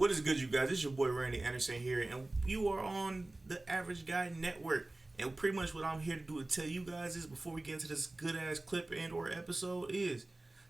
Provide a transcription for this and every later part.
What is good, you guys? It's your boy Randy Anderson here, and you are on the Average Guy Network. And pretty much what I'm here to do to tell you guys is, before we get into this good ass clip and or episode, is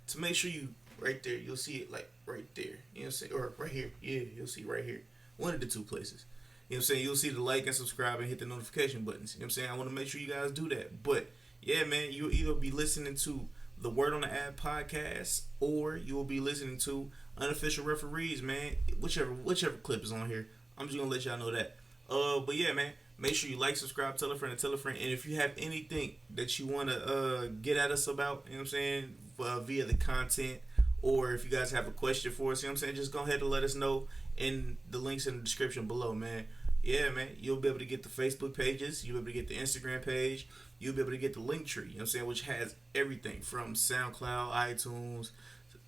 to make sure you right there. You'll see it like right there. You know what I'm saying? Or right here. Yeah, you'll see right here. One of the two places. You know what I'm saying? You'll see the like and subscribe and hit the notification buttons. You know what I'm saying? I want to make sure you guys do that. But yeah, man, you'll either be listening to the Word on the Ad podcast, or you will be listening to Unofficial Referees, man. Whichever clip is on here, I'm just gonna let y'all know that. But yeah, man, make sure you like, subscribe, tell a friend, and tell a friend. And if you have anything that you wanna get at us about, you know what I'm saying, via the content, or if you guys have a question for us, you know what I'm saying, just go ahead and let us know in the links in the description below, man. Yeah, man, you'll be able to get the Facebook pages, you'll be able to get the Instagram page, you'll be able to get the link tree, you know what I'm saying, which has everything from SoundCloud, iTunes.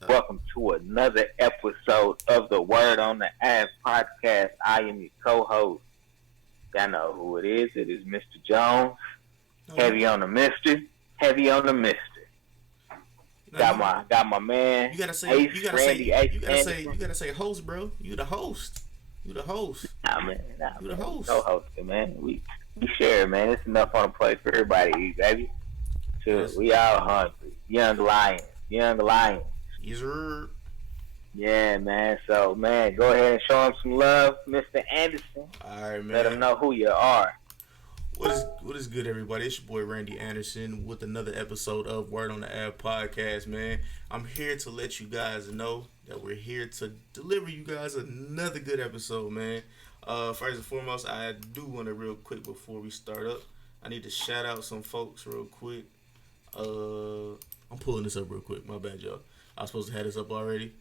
Welcome to another episode of the Word on the Ass podcast. I am your co-host. Y'all know who it is. It is Mr. Jones. Heavy on the Mister. Heavy on the Mister. Got my man. You gotta say host, bro. You the host. You the host. You the host. Co-hosting, man. We share, man. It's enough on the plate for everybody to eat, baby. Sure, we all hungry. Young lions. Yes, sir. Yeah, man. So, man, go ahead and show him some love, Mr. Anderson. All right, man. Let him know who you are. What is good, everybody? It's your boy Randy Anderson with another episode of Word on the Ad podcast, man. I'm here to let you guys know that we're here to deliver you guys another good episode, man. First and foremost, I do want to real quick before we start up, I need to shout out some folks real quick. I'm pulling this up real quick. My bad, y'all. I was supposed to have this up already.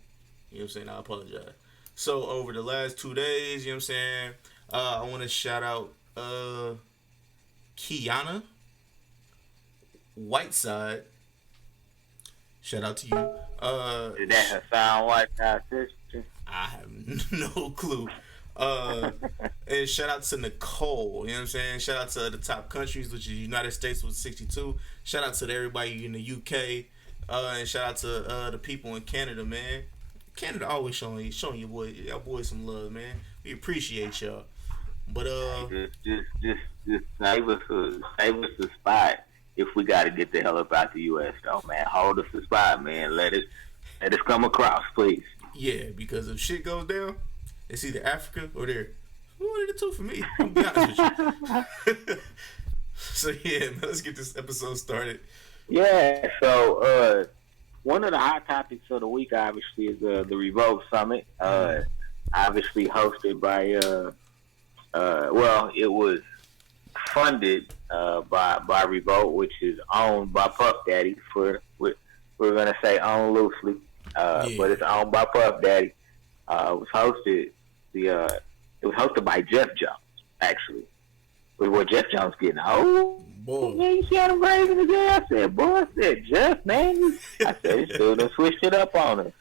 You know what I'm saying? I apologize. So, over the last 2 days, you know what I'm saying, I want to shout out Kiana Whiteside. Shout out to you. Is that Hassan Whiteside sister? I have no clue. And shout out to Nicole, you know what I'm saying? Shout out to the top countries, which is United States with 62. Shout out to everybody in the UK. And shout out to the people in Canada, man. Canada always showing your boy some love, man. We appreciate y'all. But just save us a spot if we got to get the hell up out the U.S. though, man. Hold us a spot, man. Let us come across, please. Yeah, because if shit goes down, it's either Africa or there. One of the two for me. I'll be honest with you. So yeah, man, let's get this episode started. Yeah, so one of the hot topics of the week, obviously, is the Revolt Summit. Obviously hosted by, it was funded by Revolt, which is owned by Puff Daddy. We're gonna say owned loosely, but it's owned by Puff Daddy. It was hosted by Jeff Jones, actually. But Jeff Jones getting old. Boy. Yeah, you see how them raising the day? I said, Jeff, man. I said, this dude done switched it up on us.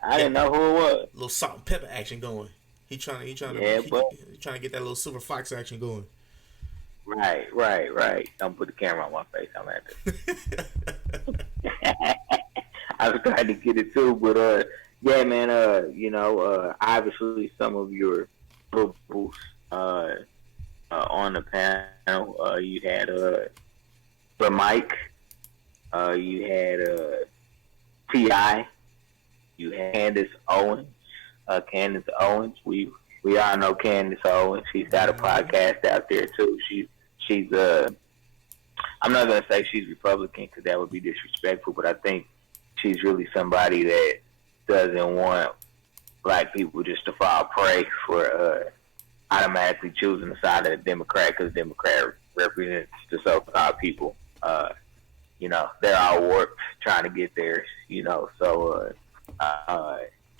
I didn't know who it was. Little salt and pepper action going. He trying to get that little silver fox action going. Right. Don't put the camera on my face. I'm at it. I was trying to get it too, but yeah, man. Obviously some of your books on the panel. You had the Mike. You had T.I. You had Candace Owens. We all know Candace Owens. She's got a podcast out there too. She's I'm not gonna say she's Republican because that would be disrespectful, but I think she's really somebody that doesn't want black people just to fall prey for automatically choosing the side of the Democrat because the Democrat represents the so-called people. They're all warped trying to get theirs. So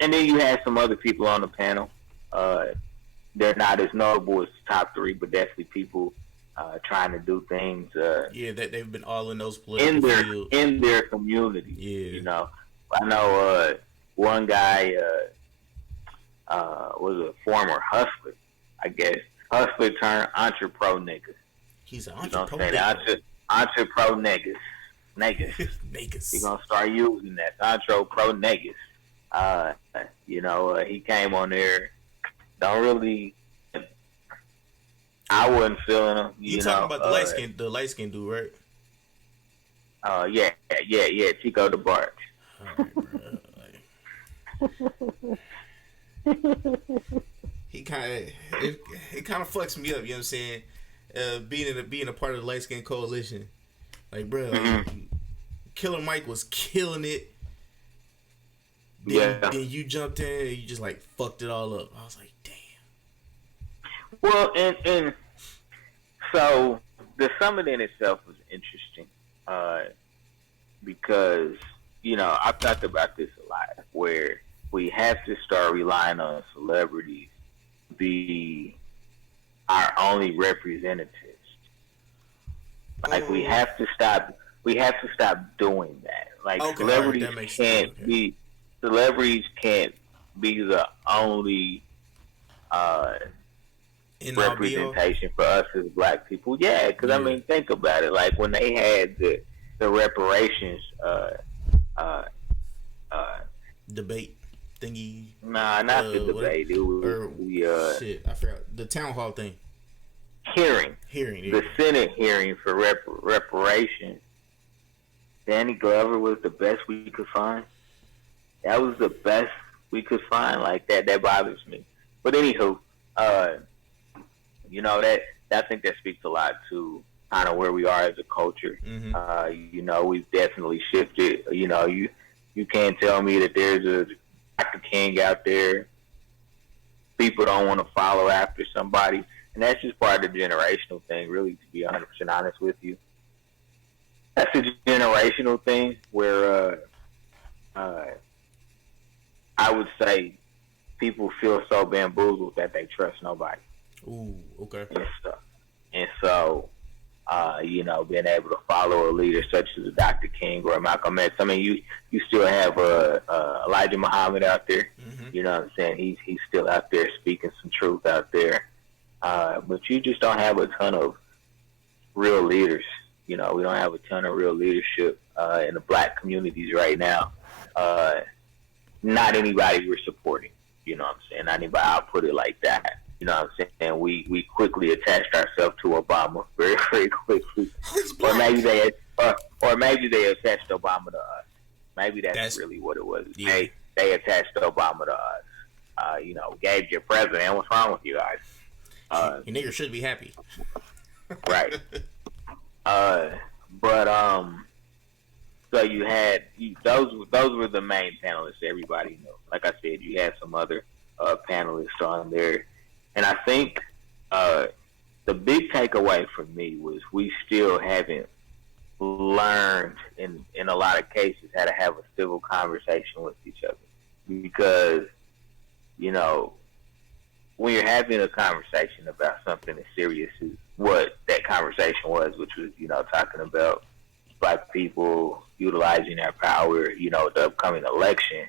and then you had some other people on the panel. They're not as notable as the top three, but definitely people trying to do things. They've been all in those political fields. In their community. Yeah. I know one guy was a former hustler, I guess. Hustler turned entrepreneur niggas. He's an entrepreneur. Entrepreneur niggas. Niggas. We're going to start using that. Entrepreneur niggas. He came on there don't really. I wasn't feeling him. You talking about the light skin dude, right? Yeah, Chico the Barge. Alright, bro. He it kind of fucks me up. You know what I'm saying? Being a part of the light skin coalition, like, bro, Killer Mike was killing it. Then you jumped in and you just like fucked it all up. I was like, damn. Well, and so the summit in itself was interesting, because I've talked about this a lot, where we have to start relying on celebrities to be our only representatives. Like we have to stop doing that. Like celebrities can't be the only representation for us as black people. Yeah, because I mean, think about it. Like when they had the reparations debate thingy. Nah, not the debate. It was shit. I forgot the town hall thing. Hearing. The Senate hearing for reparations. Danny Glover was the best we could find. That was the best we could find. Like that bothers me. But anywho, that I think that speaks a lot to kind of where we are as a culture. Mm-hmm. We've definitely shifted. You can't tell me that there's a Dr. King out there. People don't want to follow after somebody. And that's just part of the generational thing, really, to be 100% honest with you. That's a generational thing where I would say people feel so bamboozled that they trust nobody. Ooh, okay. And so, being able to follow a leader such as a Dr. King or a Malcolm X. I mean, you still have Elijah Muhammad out there. Mm-hmm. You know what I'm saying? He's still out there speaking some truth out there. But you just don't have a ton of real leaders. We don't have a ton of real leadership in the black communities right now. Not anybody we're supporting. You know what I'm saying? Not anybody. I'll put it like that. You know what I'm saying? We quickly attached ourselves to Obama very, very quickly. Or maybe they attached Obama to us. Maybe that's really what it was. Yeah. They attached Obama to us. Gave your president. What's wrong with you guys? You niggas should be happy. Right. So you had those were the main panelists everybody knew. Like I said, you had some other panelists on there. And I think the big takeaway for me was we still haven't learned in a lot of cases how to have a civil conversation with each other. Because, when you're having a conversation about something as serious as what that conversation was, which was, talking about black people utilizing their power, the upcoming election,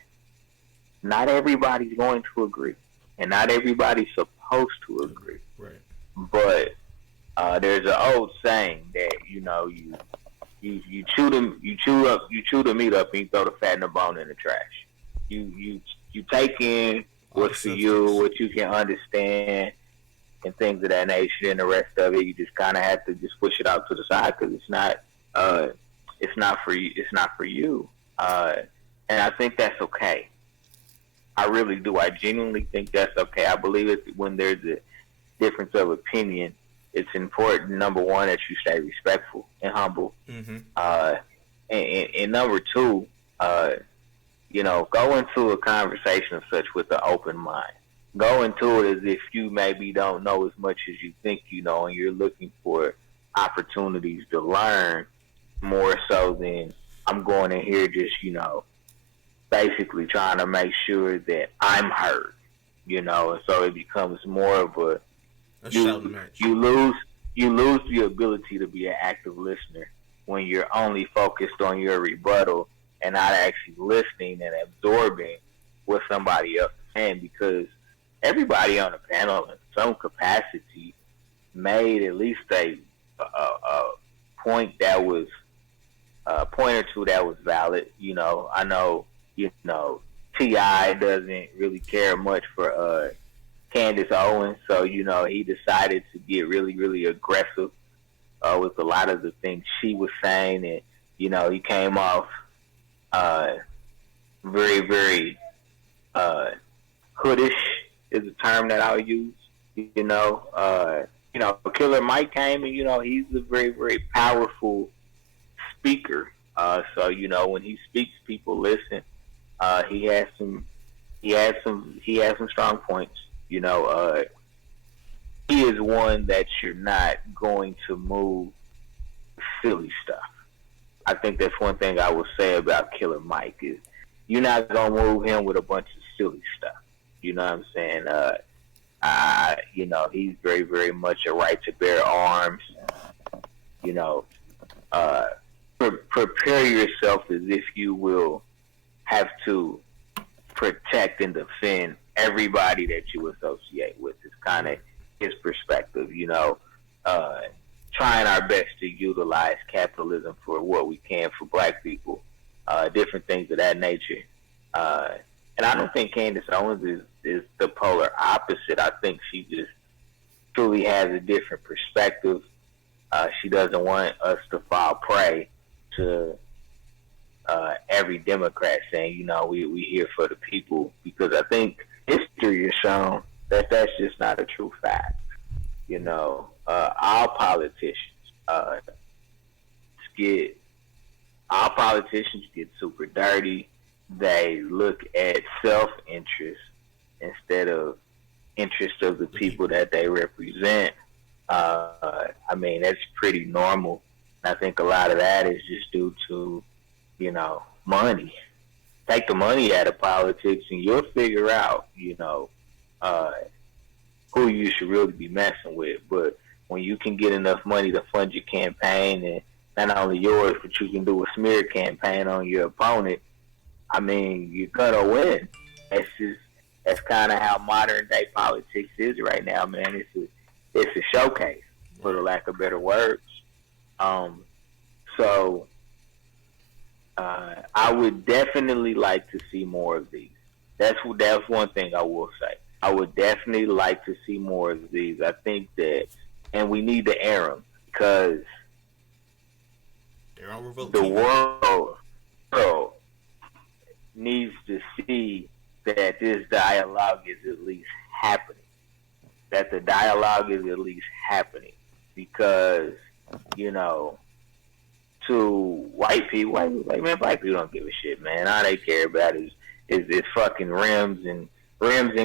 not everybody's going to agree. And not everybody's supposed to agree. Right. But there's an old saying that you chew the meat up and you throw the fat and the bone in the trash. You take in what's for you, what you can understand, and things of that nature, and the rest of it you just kind of have to just push it out to the side because it's not for you. It's not for you, and I think that's okay. I really do. I genuinely think that's okay. I believe it when there's a difference of opinion, it's important, number one, that you stay respectful and humble. Mm-hmm. And number two, go into a conversation of such with an open mind. Go into it as if you maybe don't know as much as you think you know, and you're looking for opportunities to learn more so than I'm going in here just, basically trying to make sure that I'm heard, and so it becomes more of a shouting match. You lose the ability to be an active listener when you're only focused on your rebuttal and not actually listening and absorbing what somebody else is saying, because everybody on the panel in some capacity made at least a point that was a point or two that was valid. I know T.I. doesn't really care much for Candace Owens. So, he decided to get really, really aggressive with a lot of the things she was saying. And, he came off very, very hoodish is a term that I'll use. Killer Mike came and, he's a very, very powerful speaker. So, when he speaks, people listen. He has some strong points. He is one that you're not going to move silly stuff. I think that's one thing I will say about Killer Mike is you're not gonna move him with a bunch of silly stuff. You know what I'm saying? He's very, very much a right to bear arms. Prepare yourself as if you will have to protect and defend everybody that you associate with. Is kind of his perspective. Trying our best to utilize capitalism for what we can for black people, different things of that nature. And I don't think Candace Owens is the polar opposite. I think she just truly has a different perspective. She doesn't want us to fall prey to every Democrat saying, we here for the people, because I think history has shown that that's just not a true fact. All politicians get super dirty. They look at self-interest instead of interest of the people that they represent. That's pretty normal. I think a lot of that is just due to, money. Take the money out of politics and you'll figure out, who you should really be messing with. But when you can get enough money to fund your campaign, and not only yours, but you can do a smear campaign on your opponent, you're gonna win. That's kind of how modern day politics is right now, man. It's a showcase, for the lack of better words. So I would definitely like to see more of these. That's one thing I will say. I would definitely like to see more of these. I think that, and we need to air them, because they're on Revolt the TV. world needs to see that this dialogue is at least happening. That the dialogue is at least happening. Because, to white people, like, man, black people don't give a shit, man. All they care about is fucking rims and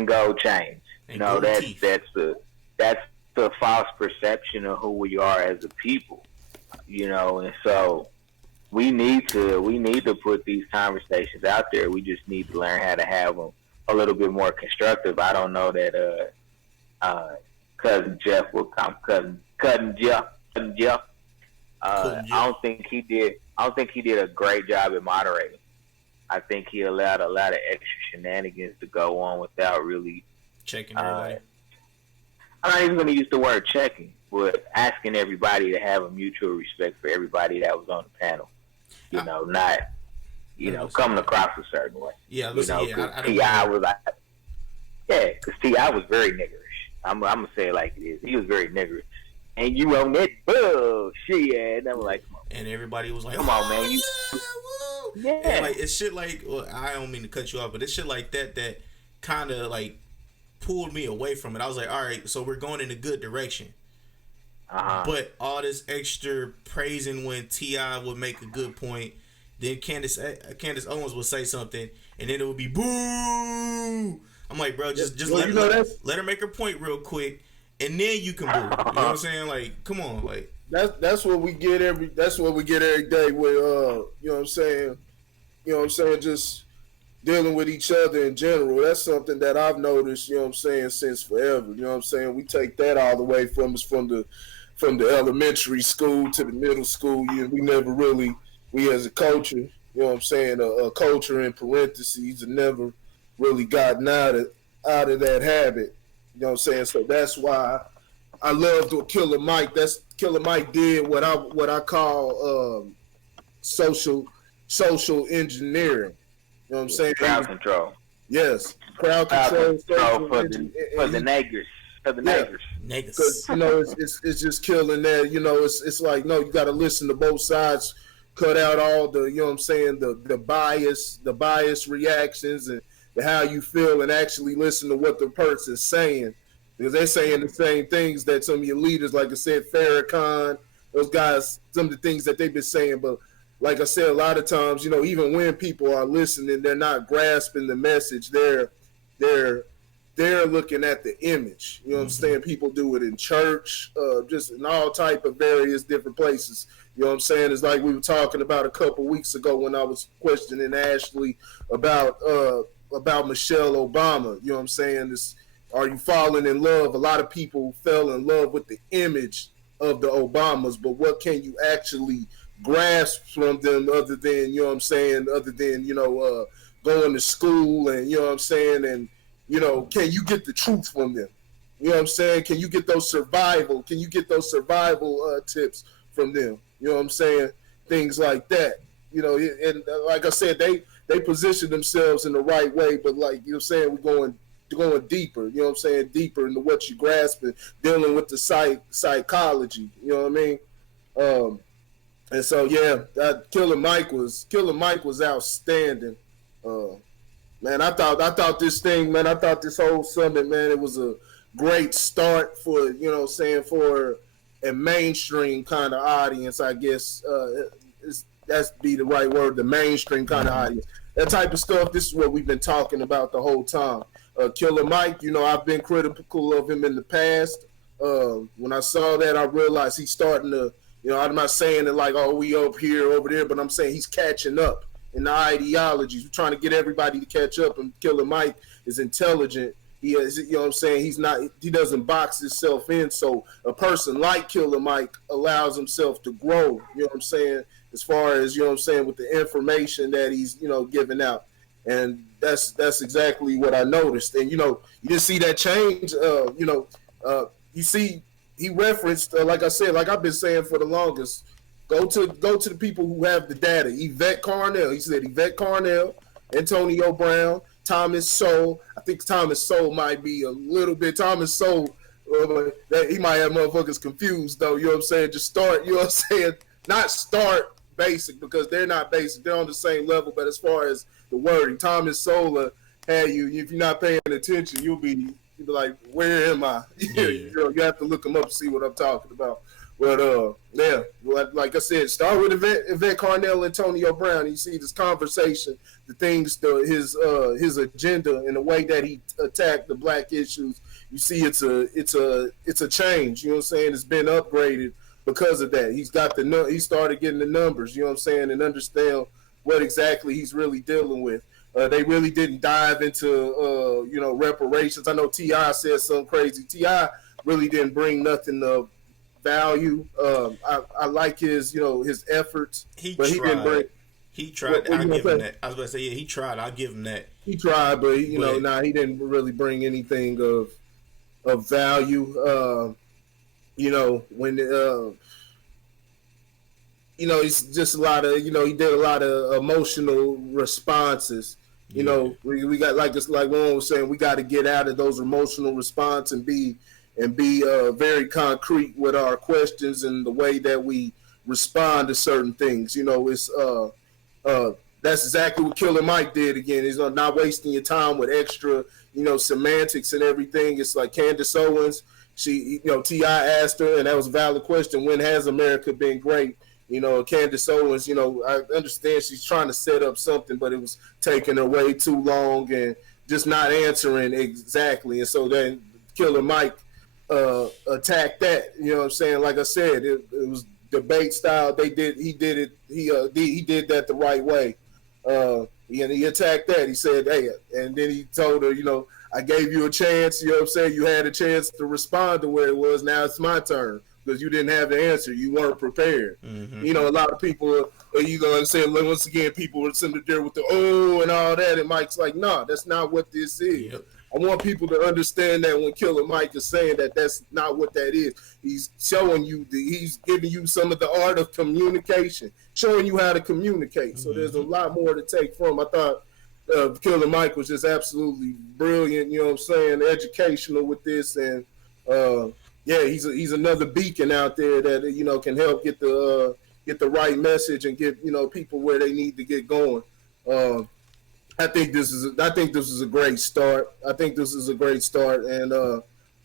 gold chains. And that's the false perception of who we are as a people. And so we need to put these conversations out there. We just need to learn how to have them a little bit more constructive. I don't know that cousin Jeff will come. Cousin Jeff. I don't think he did a great job at moderating. I think he allowed a lot of extra shenanigans to go on without really checking everybody. I'm not even going to use the word checking, but asking everybody to have a mutual respect for everybody that was on the panel. Not coming across a certain way. Yeah, listen, T.I. was like, because T.I. was very niggerish. I'm gonna say it like it is. He was very niggerish. And you on that bullshit. And I'm like, come on. And everybody was like, come on, man. Yeah. And like, it's shit like, well, I don't mean to cut you off, but it's shit like that kind of like pulled me away from it. I was like, all right, so we're going in a good direction. But all this extra praising when T.I. would make a good point, then Candace Owens would say something, and then it would be boo. I'm like, bro, just let her make her point real quick, and then you can boo. You know what I'm saying? Like, come on, like that's what we get every day with you know what I'm saying? You know what I'm saying? Just dealing with each other in general. That's something that I've noticed, you know what I'm saying, since forever. You know what I'm saying? We take that all the way from the elementary school to the middle school. We never really, we as a culture, you know what I'm saying, a culture in parentheses, have never really gotten out of that habit. You know what I'm saying? So that's why I love what Killer Mike did what I call social engineering. You know what I'm saying? Crowd control. Yes, crowd Crowd control, control for the niggers, for the niggers. because it's just killing that. It's like, no, you got to listen to both sides, cut out all the, what I'm saying, the bias reactions and how you feel, and actually listen to what the person's saying, because they're saying the same things that some of your leaders, like I said, Farrakhan, those guys, some of the things that they've been saying. But like I said, a lot of times, even when people are listening, they're not grasping the message. They're looking at the image. You know what I'm saying? People do it in church, just in all type of various different places. You know what I'm saying? It's like we were talking about a couple weeks ago when I was questioning Ashley about Michelle Obama. You know what I'm saying? Are you falling in love? A lot of people fell in love with the image of the Obamas, but what can you actually grasp from them other than, going to school and, and, can you get the truth from them? You know what I'm saying? Can you get those survival tips from them? You know what I'm saying? Things like that. And like I said, they position themselves in the right way, but like you're saying, we're going deeper, you know what I'm saying, deeper into what you grasping, dealing with the psychology, you know what I mean? And so Killer Mike was outstanding. Man, I thought this thing, man, I thought this whole summit, man, it was a great start for, for a mainstream kind of audience, I guess. That's be the right word, the mainstream kind of audience. That type of stuff, this is what we've been talking about the whole time. Killer Mike, I've been critical of him in the past. When I saw that, I realized he's starting to, I'm not saying that like, oh, we up here, over there, but I'm saying he's catching up in the ideologies. We're trying to get everybody to catch up, and Killer Mike is intelligent. He is, what I'm saying, he doesn't box himself in. So a person like Killer Mike allows himself to grow, what I'm saying, as far as, what I'm saying, with the information that he's, giving out. And that's exactly what I noticed. And, you just see that change, you see, he referenced, like I said, like I've been saying for the longest, go to the people who have the data. Yvette Carnell, he said Yvette Carnell, Antonio Brown, Thomas Sowell. I think Thomas Sowell might be a little bit, Thomas Sowell, he might have motherfuckers confused though, you know what I'm saying? Just start, you know what I'm saying? Not start basic, because they're not basic, they're on the same level, but as far as the wording, Thomas Sowell had you, if you're not paying attention, you'll be like, where am I? You have to look them up to see what I'm talking about. But like I said, start with Yvette Carnell, Antonio Brown. You see this conversation, the things, his agenda, and the way that he attacked the black issues. You see, it's a change. You know what I'm saying? It's been upgraded because of that. He started getting the numbers. You know what I'm saying, and understand what exactly he's really dealing with. They really didn't dive into reparations. I know T.I. said something crazy. T.I. really didn't bring nothing of value. I like his his efforts. He didn't bring. He tried. I'll give him that. I was about to say, he tried. I'll give him that. He tried, but he didn't really bring anything of value. When it's just a lot of he did a lot of emotional responses. We got, like Ron was saying, we got to get out of those emotional response and be very concrete with our questions and the way that we respond to certain things. It's that's exactly what Killer Mike did again. He's not wasting your time with extra, semantics and everything. It's like Candace Owens. She, T.I. asked her, and that was a valid question, when has America been great? Candace Owens, I understand she's trying to set up something, but it was taking her way too long and just not answering exactly. And so then Killer Mike attacked that. You know what I'm saying? Like I said, it was debate style. He did that the right way. And he attacked that. He said, hey, and then he told her, I gave you a chance. You know what I'm saying? You had a chance to respond to where it was. Now it's my turn. Because you didn't have the answer, you weren't prepared. Mm-hmm. A lot of people, once again, people were sitting there with the and all that, and Mike's like, nah, that's not what this is. Yep. I want people to understand that when Killer Mike is saying that, that's not what that is. He's showing you, he's giving you some of the art of communication, showing you how to communicate. Mm-hmm. So there's a lot more to take from. I thought Killer Mike was just absolutely brilliant. You know what I'm saying? Educational with this, and uh, yeah, he's another beacon out there that can help get the right message and get people where they need to get going. Uh, I think this is a great start. I think this is a great start, and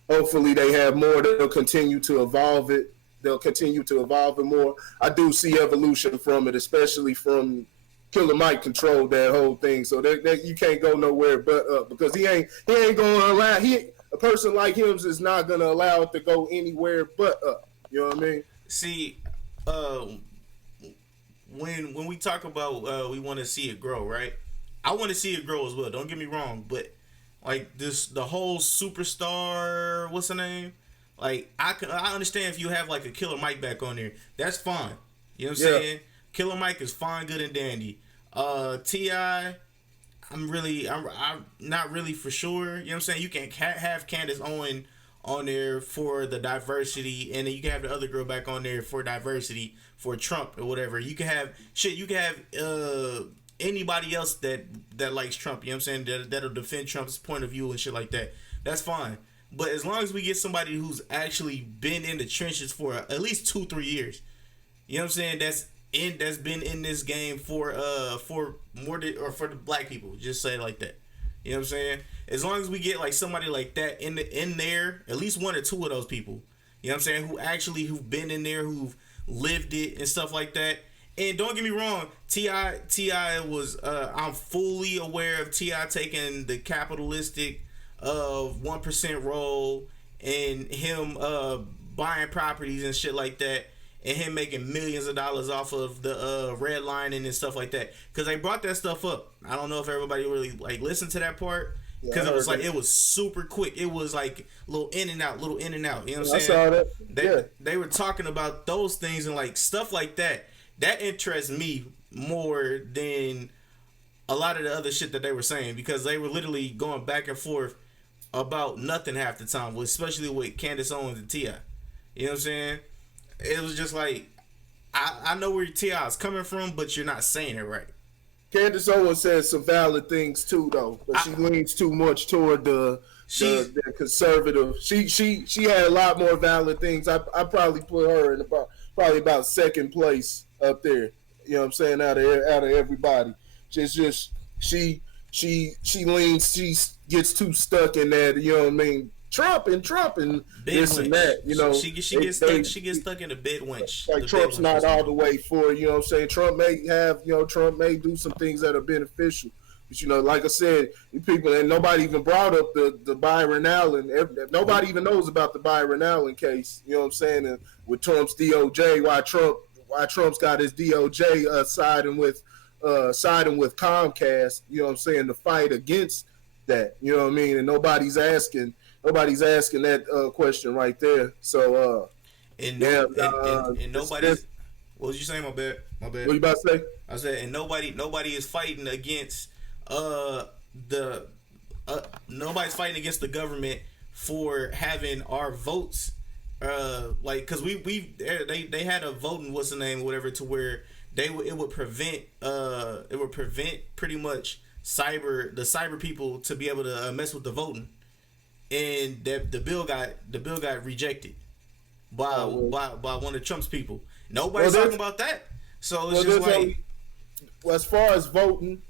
hopefully they have more. They'll continue to evolve it. They'll continue to evolve it more. I do see evolution from it, especially from Killer Mike controlled that whole thing, so that you can't go nowhere but up because he ain't gonna allow a person like him is not gonna allow it to go anywhere but up. You know what I mean? See, when we talk about we want to see it grow, right? I want to see it grow as well. Don't get me wrong, but like the whole superstar, what's the name? Like I understand if you have like a Killer Mike back on there, that's fine. You know what I'm saying? Killer Mike is fine, good and dandy. T.I., I'm not really for sure. You know what I'm saying? You can have Candace Owen on there for the diversity, and then you can have the other girl back on there for diversity for Trump or whatever. You can have anybody else that likes Trump. You know what I'm saying? That'll defend Trump's point of view and shit like that. That's fine. But as long as we get somebody who's actually been in the trenches for at least 2-3 years, you know what I'm saying? That's been in this game for more than, or for the black people, just say it like that. You know what I'm saying? As long as we get like somebody like that in there, at least 1 or 2 of those people, you know what I'm saying, who've been in there, who've lived it and stuff like that. And don't get me wrong, T.I. was I'm fully aware of T.I. taking the capitalistic of 1% role and him buying properties and shit like that, and him making millions of dollars off of the redlining and stuff like that. Because they brought that stuff up. I don't know if everybody really like listened to that part. Because it was like it was super quick. It was like little in and out. You know what I'm saying? I saw that. They were talking about those things and like stuff like that. That interests me more than a lot of the other shit that they were saying, because they were literally going back and forth about nothing half the time, especially with Candace Owens and T.I. You know what I'm saying? It was just like, I know where T.I. is coming from, but you're not saying it right. Candace Owens says some valid things too, though, but she leans too much toward the conservative. She had a lot more valid things. I probably put her in about second place up there. You know what I'm saying? Out of everybody, she leans. She gets too stuck in that. You know what I mean? Trump and this and that. You know, she gets stuck in the bid winch. Like Trump's not all the way for. You know what I'm saying? Trump may do some things that are beneficial. But like I said, people, and nobody even brought up the Byron Allen. Nobody even knows about the Byron Allen case. You know what I'm saying? And with Trump's DOJ, why Trump's got his DOJ siding with Comcast. You know what I'm saying? To fight against that. You know what I mean? And nobody's asking that question right there. So and nobody's. What was you saying? My bad. What you about to say? I said, and nobody is fighting against nobody's fighting against the government for having our votes. Like, cause they had a voting, what's the name, whatever, to where it would prevent pretty much the cyber people to be able to mess with the voting, and that the bill got rejected by one of Trump's people. Nobody's talking about that. So it's just like, as far as voting,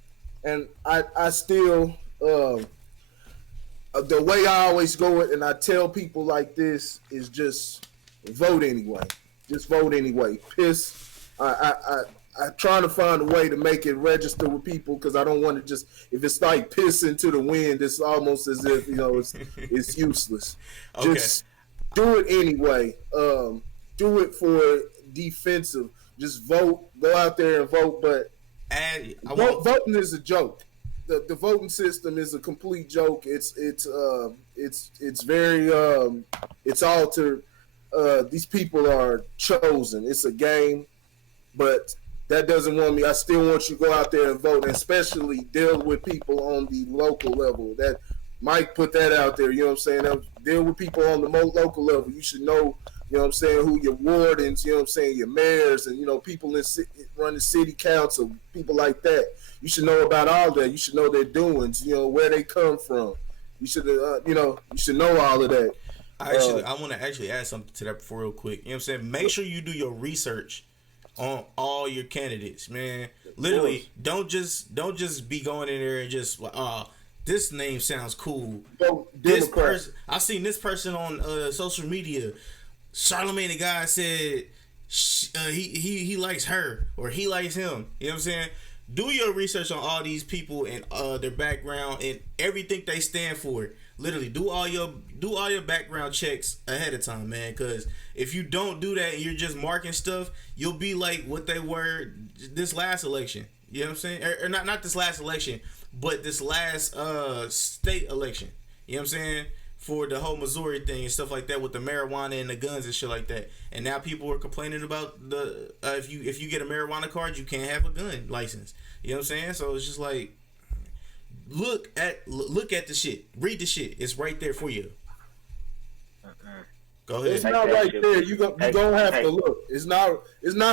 and I still the way I always go it, and I tell people like this, is just vote anyway. Just vote anyway. I try to find a way to make it register with people, because I don't want to just, if it's like piss into the wind, it's almost as if it's useless. Okay. Just do it anyway. Do it for defensive. Just vote. Go out there and vote. But voting is a joke. The voting system is a complete joke. It's very it's altered. These people are chosen. It's a game, but that doesn't want me. I still want you to go out there and vote, and especially deal with people on the local level. That Mike put that out there. You know what I'm saying? Deal with people on the local level. You should know. You know what I'm saying? Who your wardens, you know what I'm saying, your mayors, and, people in running city council, people like that. You should know about all that. You should know their doings. You know where they come from. You should you should know all of that. I want to actually add something to that real quick. You know what I'm saying? Make sure you do your research on all your candidates, man. Literally, don't just be going in there and just this name sounds cool. This person, I've seen this person on social media. Charlamagne the guy said he likes her or he likes him. You know what I'm saying? Do your research on all these people and their background and everything they stand for. Literally, do all your background checks ahead of time, man. Because if you don't do that and you're just marking stuff, you'll be like what they were this last election. You know what I'm saying? Or not this last election, but this last state election. You know what I'm saying? For the whole Missouri thing and stuff like that with the marijuana and the guns and shit like that. And now people are complaining about the if you get a marijuana card, you can't have a gun license. You know what I'm saying? So it's just like look at the shit. Read the shit. It's right there for you. Go ahead. It's not right there. You gonna have to look. It's not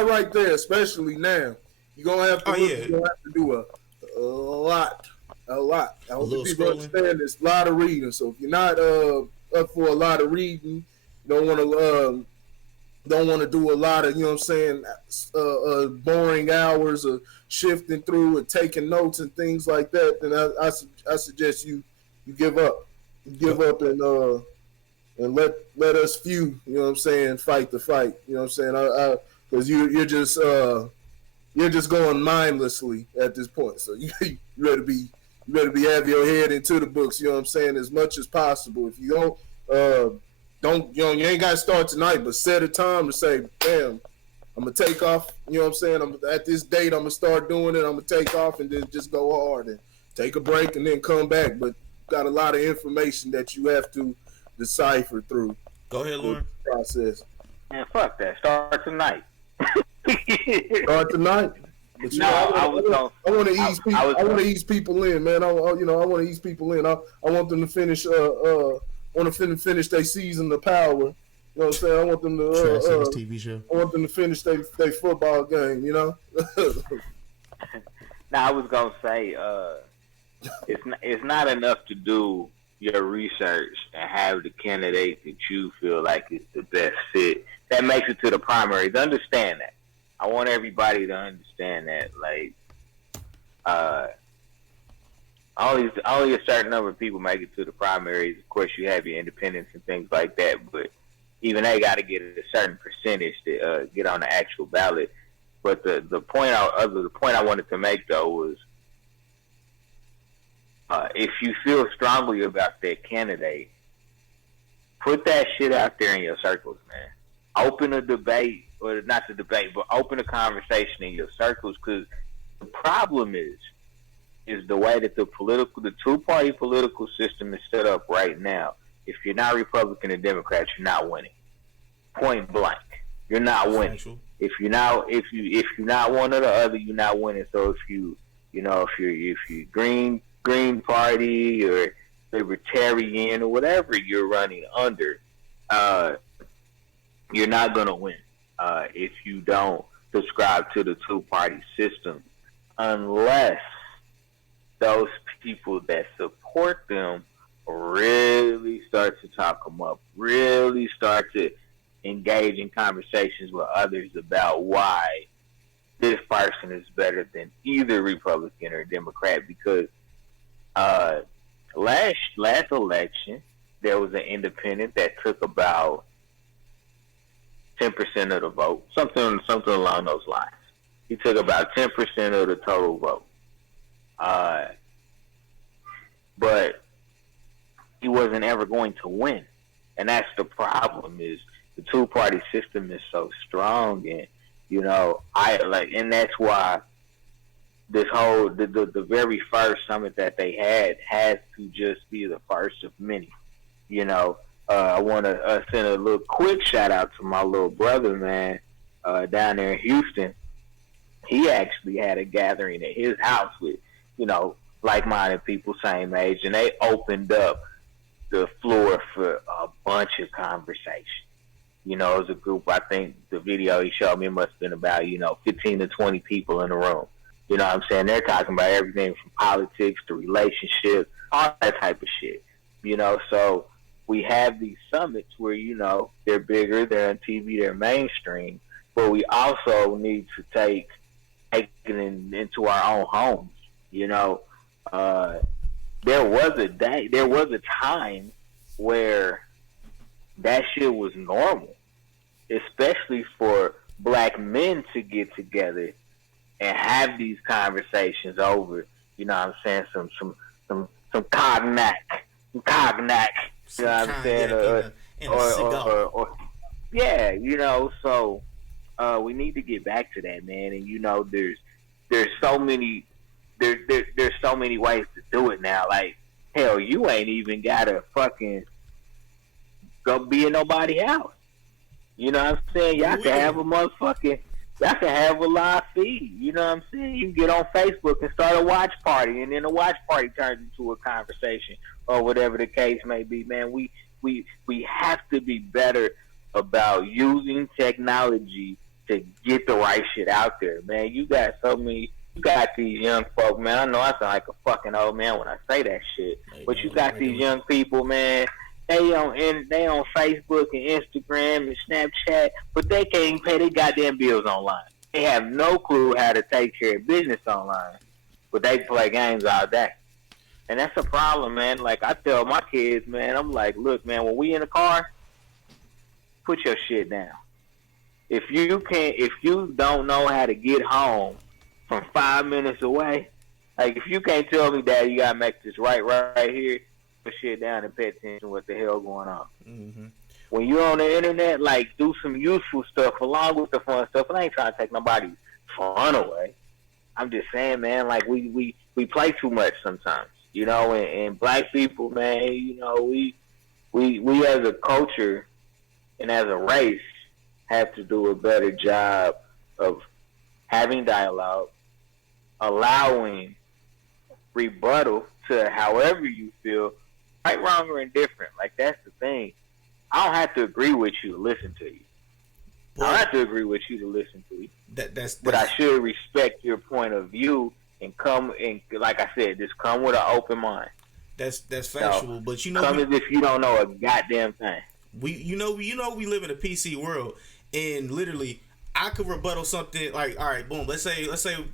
right there, especially now. You're gonna have to look. You're gonna have to do a lot. I hope people understand there's a lot of reading. So if you're not up for a lot of reading, you don't want to do a lot of, you know what I'm saying, boring hours of shifting through and taking notes and things like that, then I suggest you give up. You give up and let us few, you know what I'm saying, fight the fight. You know what I'm saying? Because you're just going mindlessly at this point. So you better be have your head into the books, you know what I'm saying, as much as possible. If you don't you ain't got to start tonight, but set a time to say, damn, I'm going to take off, you know what I'm saying, I'm at this date, I'm going to start doing it, I'm going to take off and then just go hard and take a break and then come back. But got a lot of information that you have to decipher through. Go ahead, Lauren. Process. Man, fuck that. Start tonight. Start tonight? But, I want to ease people in, man. I want to ease people in. I want them to finish. Finish their season of Power. You know what I'm saying? I want them to TV show. I want them to finish their football game. You know. Now I was gonna say, it's not enough to do your research and have the candidate that you feel like is the best fit that makes it to the primaries. Understand that. I want everybody to understand that, like, only a certain number of people make it to the primaries. Of course, you have your independents and things like that, but even they got to get a certain percentage to get on the actual ballot. But the point I wanted to make though was, if you feel strongly about that candidate, put that shit out there in your circles, man. Open a debate. Or not the debate, but open a conversation in your circles, because the problem is the way that the two-party political system is set up right now. If you're not Republican or Democrat, you're not winning. Point blank, you're not winning. If you're not one or the other, you're not winning. So if you're Green Party or Libertarian or whatever you're running under, you're not gonna win. If you don't subscribe to the two-party system, unless those people that support them really start to talk them up, really start to engage in conversations with others about why this person is better than either Republican or Democrat. Because last election, there was an independent that took about 10% of the vote, something along those lines. He took about 10% of the total vote, but he wasn't ever going to win, and that's the problem. Is the two-party system is so strong, and and that's why this whole the very first summit that they had has to just be the first of many, I want to send a little quick shout out to my little brother, man, down there in Houston. He actually had a gathering at his house with, like-minded people, same age, and they opened up the floor for a bunch of conversation. It was a group. I think the video he showed me must have been about, 15 to 20 people in the room. You know what I'm saying? They're talking about everything from politics to relationships, all that type of shit. You know, so we have these summits where, you know, they're bigger, they're on TV, they're mainstream, but we also need to take it into our own homes. You know, uh, there was a time where that shit was normal, especially for black men to get together and have these conversations over, you know what I'm saying, some cognac, you know what I'm saying, and a cigar. yeah, you know, so we need to get back to that, man. And you know, there's so many there's so many ways to do it now. Like, hell, you ain't even gotta fucking go be in nobody's house. You know what I'm saying? Y'all can have a motherfucking, y'all can have a live feed. You know what I'm saying? You can get on Facebook and start a watch party, and then the watch party turns into a conversation or whatever the case may be. Man, we have to be better about using technology to get the right shit out there, man. You got these young folk, man. I know I sound like a fucking old man when I say that shit, but you got these young people, man. They on Facebook and Instagram and Snapchat, but they can't even pay their goddamn bills online. They have no clue how to take care of business online, but they play games all day. And that's a problem, man. Like, I tell my kids, man, I'm like, look, man, when we in the car, put your shit down. If you don't know how to get home from 5 minutes away, like, if you can't tell me, Dad, you gotta make this right here, put shit down and pay attention to what the hell going on. Mm-hmm. When you're on the internet, like, do some useful stuff along with the fun stuff. I ain't trying to take nobody's fun away. I'm just saying, man, like, we play too much sometimes, you know, and black people, man, you know, we as a culture and as a race have to do a better job of having dialogue, allowing rebuttal to however you feel, right, wrong, or indifferent. Like, that's the thing. I don't have to agree with you to listen to you. I don't have to agree with you to listen to you. But I should respect your point of view and come and, like I said, just come with an open mind. That's factual, but you know, come as if you don't know a goddamn thing. We live in a PC world, and literally, I could rebuttal something like, all right, boom. Let's say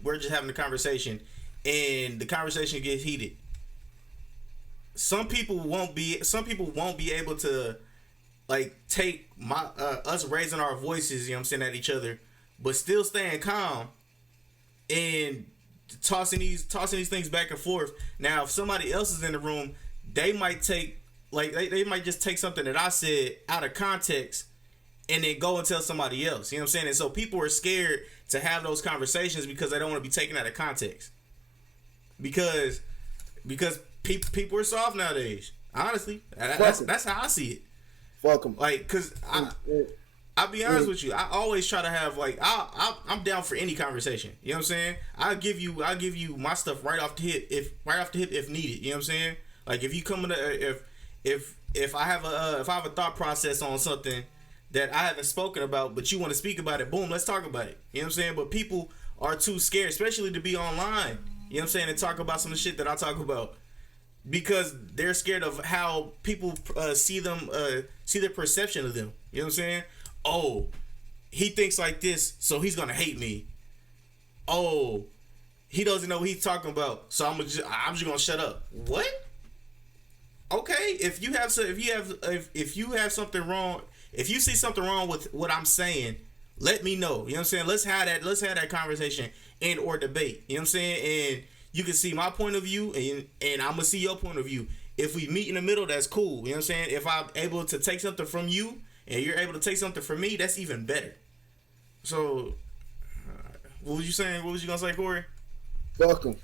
we're just having a conversation, and the conversation gets heated. Some people won't be able to, like, take my us raising our voices, you know what I'm saying, at each other, but still staying calm and tossing these things back and forth. Now, if somebody else is in the room, they might take, like, they might just take something that I said out of context and then go and tell somebody else. You know what I'm saying? And so people are scared to have those conversations because they don't want to be taken out of context. Because people are soft nowadays. Honestly, that's how I see it. Fuck them. Like, cause I'll be honest with you. I always try to have, like, I'm down for any conversation. You know what I'm saying? I'll give you my stuff right off the hip if needed. You know what I'm saying? Like, if you come to if I have a thought process on something that I haven't spoken about, but you want to speak about it, boom, let's talk about it. You know what I'm saying? But people are too scared, especially to be online. You know what I'm saying? And talk about some of the shit that I talk about, because they're scared of how people see their perception of them. You know what I'm saying? Oh, he thinks like this, so he's gonna hate me. Oh, he doesn't know what he's talking about, so I'm just gonna shut up. What? Okay, if you have something wrong, if you see something wrong with what I'm saying, let me know. You know what I'm saying? Let's have that conversation and or debate. You know what I'm saying? And you can see my point of view, and I'm gonna see your point of view. If we meet in the middle, that's cool. You know what I'm saying? If I'm able to take something from you and you're able to take something from me, that's even better. So, what was you saying? What was you gonna say, Corey? Fuck them.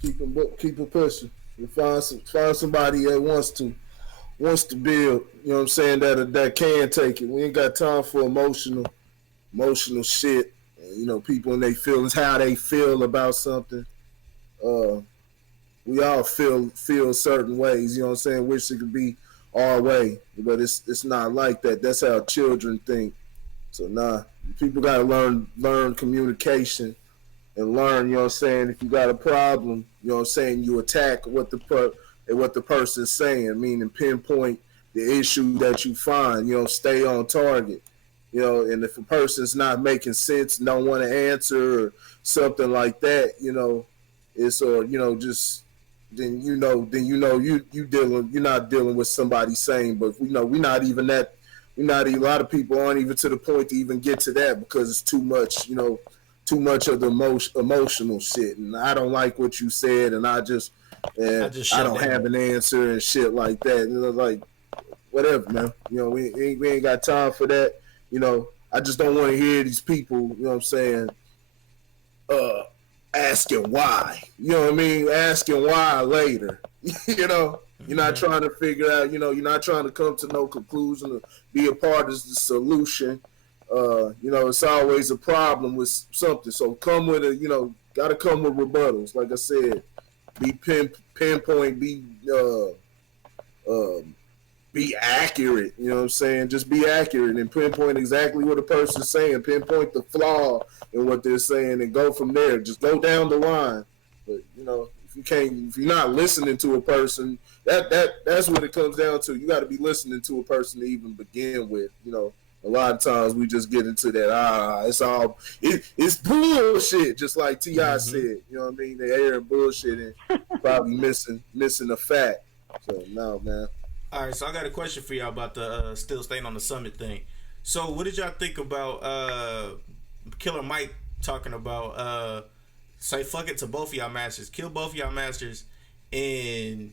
Keep them pushing. You find somebody that wants to build. You know what I'm saying? That can take it. We ain't got time for emotional shit. You know, people and they feelings, how they feel about something. We all feel certain ways. You know what I'm saying? Wish it could be our way, but it's not like that. That's how children think. So people gotta learn communication and learn, you know what I'm saying, if you got a problem, you know what I'm saying, you attack what the person's saying, meaning pinpoint the issue that you find, you know, stay on target. You know, and if a person's not making sense, don't want to answer or something like that, you know, it's you know, just you're not dealing with somebody sane, but you know, we're not even, a lot of people aren't even to the point to even get to that because it's too much, you know, too much of the emotional shit, and I don't like what you said, and I don't have an answer and shit like that. You know, like whatever, man. You know, we ain't got time for that. You know, I just don't want to hear these people. You know what I'm saying? Asking why. You know what I mean? Asking why later. You know, you're not trying to figure out. You know, you're not trying to come to no conclusion or be a part of the solution. You know, it's always a problem with something. So come with a, you know, got to come with rebuttals. Like I said, be pinpoint, be accurate. You know what I'm saying? Just be accurate and pinpoint exactly what a person's saying. Pinpoint the flaw in what they're saying and go from there. Just go down the line. But you know, if you're not listening to a person, that's what it comes down to. You got to be listening to a person to even begin with. You know, a lot of times we just get into that. It's bullshit. Just like T.I. said. You know what I mean? They airing bullshit and probably missing the fact. So no, man. All right, so I got a question for y'all about the still staying on the summit thing. So what did y'all think about Killer Mike talking about say fuck it to both of y'all masters, kill both of y'all masters, and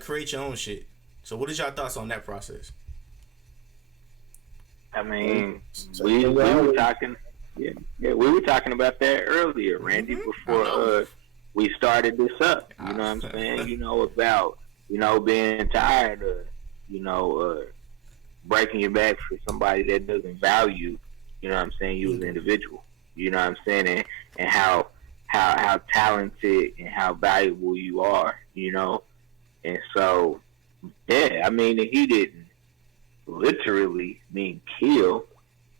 create your own shit? So what is y'all thoughts on that process? I mean, we were talking, we were talking about that earlier, Randy, before we started this up. You know what I'm saying? You know, about, you know, being tired of, you know, breaking your back for somebody that doesn't value, you know what I'm saying, you as an individual. You know what I'm saying? And how talented and how valuable you are, you know? And so, yeah, I mean, he didn't literally mean kill.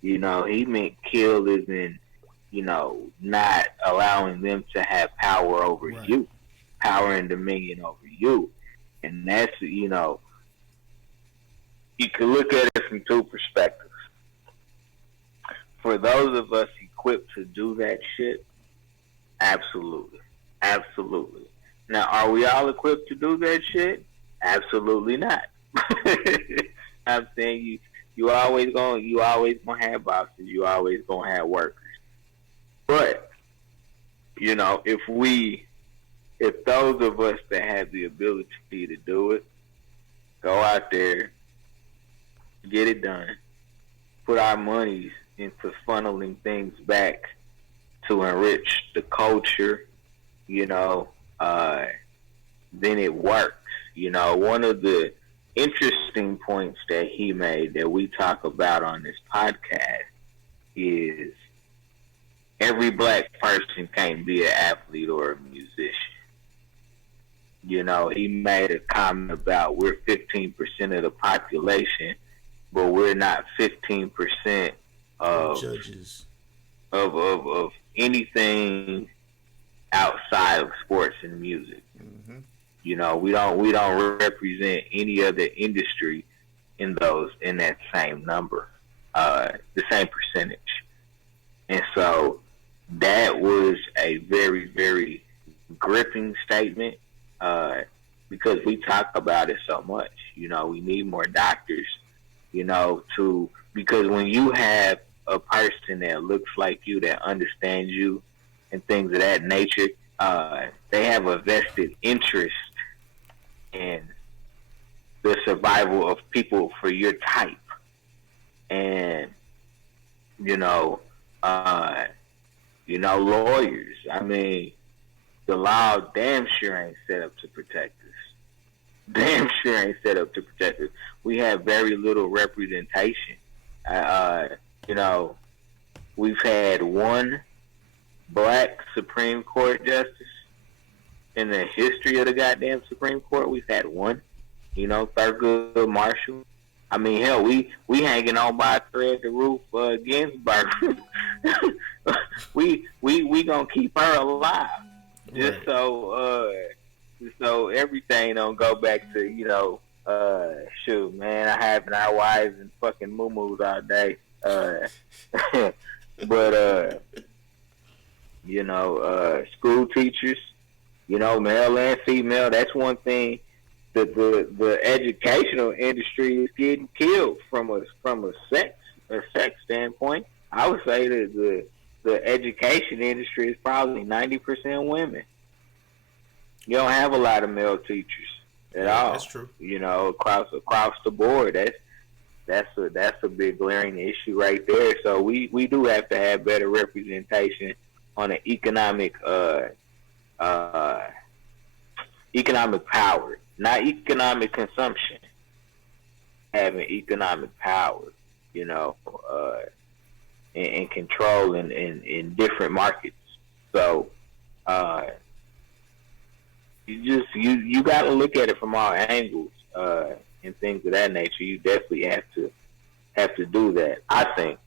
You know, he meant kill as in, you know, not allowing them to have power over you, power and dominion over you. And that's, you know, you can look at it from two perspectives. For those of us equipped to do that shit, absolutely. Absolutely. Now, are we all equipped to do that shit? Absolutely not. I'm saying you always gonna have bosses, you always gonna have workers. But, you know, if those of us that have the ability to do it, go out there, get it done, put our monies into funneling things back to enrich the culture, you know, then it works. You know, one of the interesting points that he made that we talk about on this podcast is every black person can't be an athlete or a musician. You know, he made a comment about we're 15% of the population, but we're not 15% of judges of anything outside of sports and music. Mm-hmm. You know, we don't represent any other industry in that same number, the same percentage. And so that was a very, very gripping statement, because we talk about it so much. You know, we need more doctors, you know, because when you have a person that looks like you, that understands you and things of that nature, they have a vested interest in the survival of people for your type. And, you know, lawyers, I mean, the law damn sure ain't set up to protect us. Damn sure ain't set up to protect us. We have very little representation. You know, we've had one black Supreme Court justice in the history of the goddamn Supreme Court. We've had one, you know, Thurgood Marshall. I mean, hell, we hanging on by a thread the roof Ginsburg. we gonna keep her alive just Right. so everything don't go back to shoot, man. I have our wives and fucking moo all day. But school teachers, male and female. That's one thing. The educational industry is getting killed from a sex standpoint. I would say that the education industry is probably 90% women. You don't have a lot of male teachers at all. That's true. Across the board. That's a big glaring issue right there. So we do have to have better representation on an economic power, not economic consumption. Having economic power, and control in different markets. So you got to look at it from all angles and things of that nature. You definitely have to do that. I think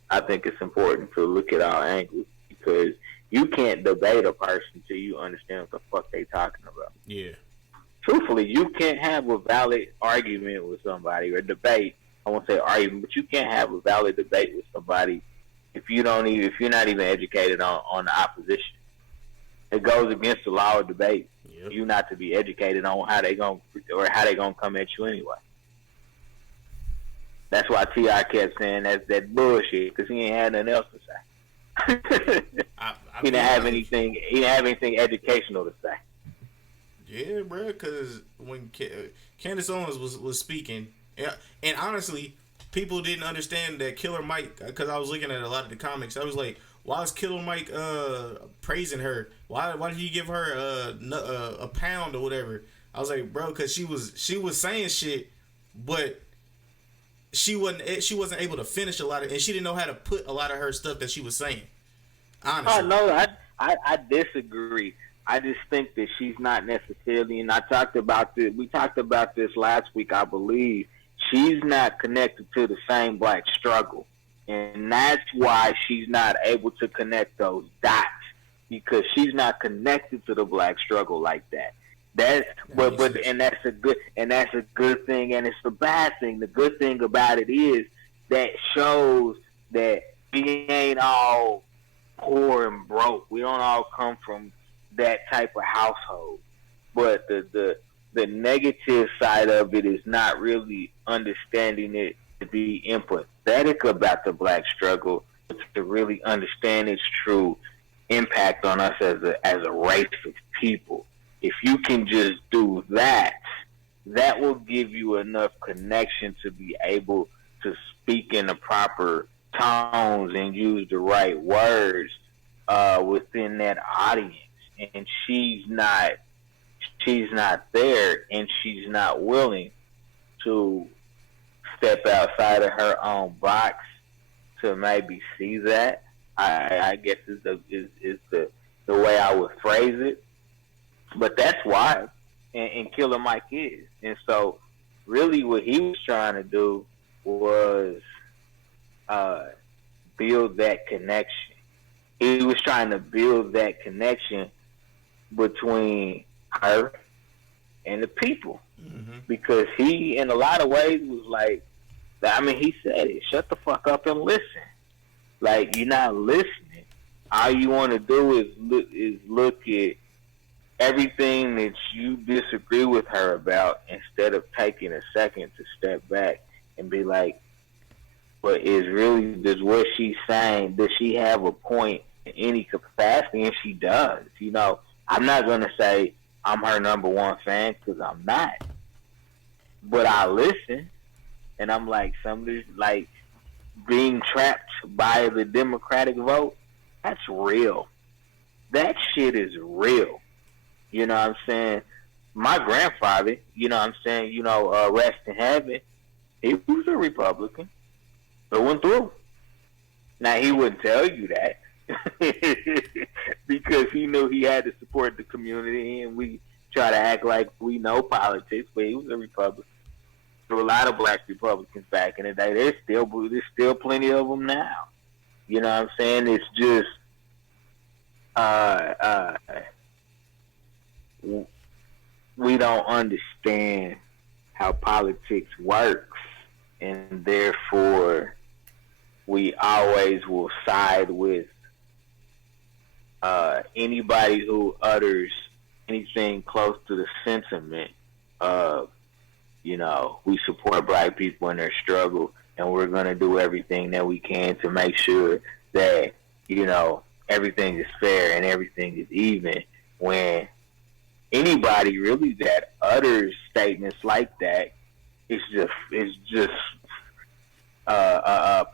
it's important to look at all angles because you can't debate a person till you understand what the fuck they talking about. Yeah. Truthfully, you can't have a valid argument with somebody or debate. I won't say argument, but you can't have a valid debate with somebody if you're not even educated on the opposition. It goes against the law of debate. Yep. You not to be educated on how they gonna come at you anyway. That's why T.I. kept saying that bullshit because he ain't had nothing else to say. He didn't have anything. He didn't have anything educational to say. Yeah, bro. Because when Candace Owens was speaking, and honestly, people didn't understand that Killer Mike. Because I was looking at a lot of the comics, I was like, why is Killer Mike praising her? Why did he give her a pound or whatever? I was like, bro, because she was saying shit, but she wasn't able to finish a lot of, and she didn't know how to put a lot of her stuff that she was saying. Honestly. Oh no, I disagree. I just think that she's not necessarily, and we talked about this last week, I believe. She's not connected to the same black struggle. And that's why she's not able to connect those dots, because she's not connected to the black struggle like that. That's a good thing, and it's the bad thing. The good thing about it is that shows that we ain't all poor and broke. We don't all come from that type of household. But the negative side of it is not really understanding it to be empathetic about the black struggle, to really understand its true impact on us as a race of people. If you can just do that, that will give you enough connection to be able to speak in the proper tones and use the right words within that audience. And she's not there, and she's not willing to step outside of her own box to maybe see that. I guess is the way I would phrase it. But that's why, and Killer Mike is. And so, really, what he was trying to do was build that connection. He was trying to build that connection between her and the people. Mm-hmm. Because he, in a lot of ways, was like, he said it, shut the fuck up and listen. Like, you're not listening. All you want to do is look at everything that you disagree with her about instead of taking a second to step back and be like, but does what she's saying, does she have a point in any capacity? And she does. I'm not going to say I'm her number one fan because I'm not. But I listen, and I'm like, like being trapped by the Democratic vote, that's real. That shit is real. You know what I'm saying? My grandfather, rest in heaven, he was a Republican. It went through. Now, he wouldn't tell you that because he knew he had to support the community, and we try to act like we know politics, but he was a Republican. a lot of black Republicans back in the day. There's still plenty of them now. You know what I'm saying? It's just we don't understand how politics works, and therefore we always will side with anybody who utters anything close to the sentiment of, we support black people in their struggle, and we're going to do everything that we can to make sure that, everything is fair and everything is even, when anybody really that utters statements like that is just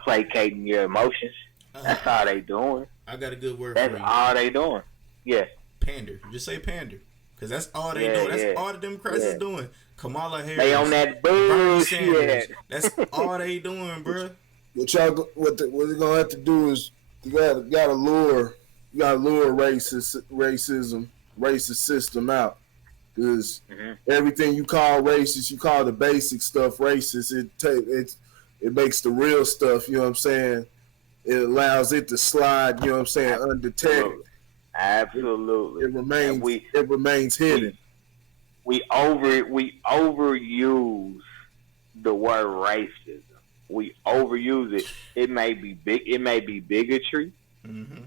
placating your emotions. That's all they doing. I got a good word That's for you. all they doing. Yeah. Pander. Just say pander. Because that's all they doing. That's all the Democrats is doing. Kamala Harris. They on that bullshit. That's all they doing, bro. What they're gonna have to do is you gotta lure racism, racist system out. Because everything you call racist, you call the basic stuff racist. It makes the real stuff, you know what I'm saying? It allows it to slide, you know what I'm saying, undetected. Absolutely. It remains hidden. We overuse the word racism. We overuse it. It may be bigotry. Mm-hmm.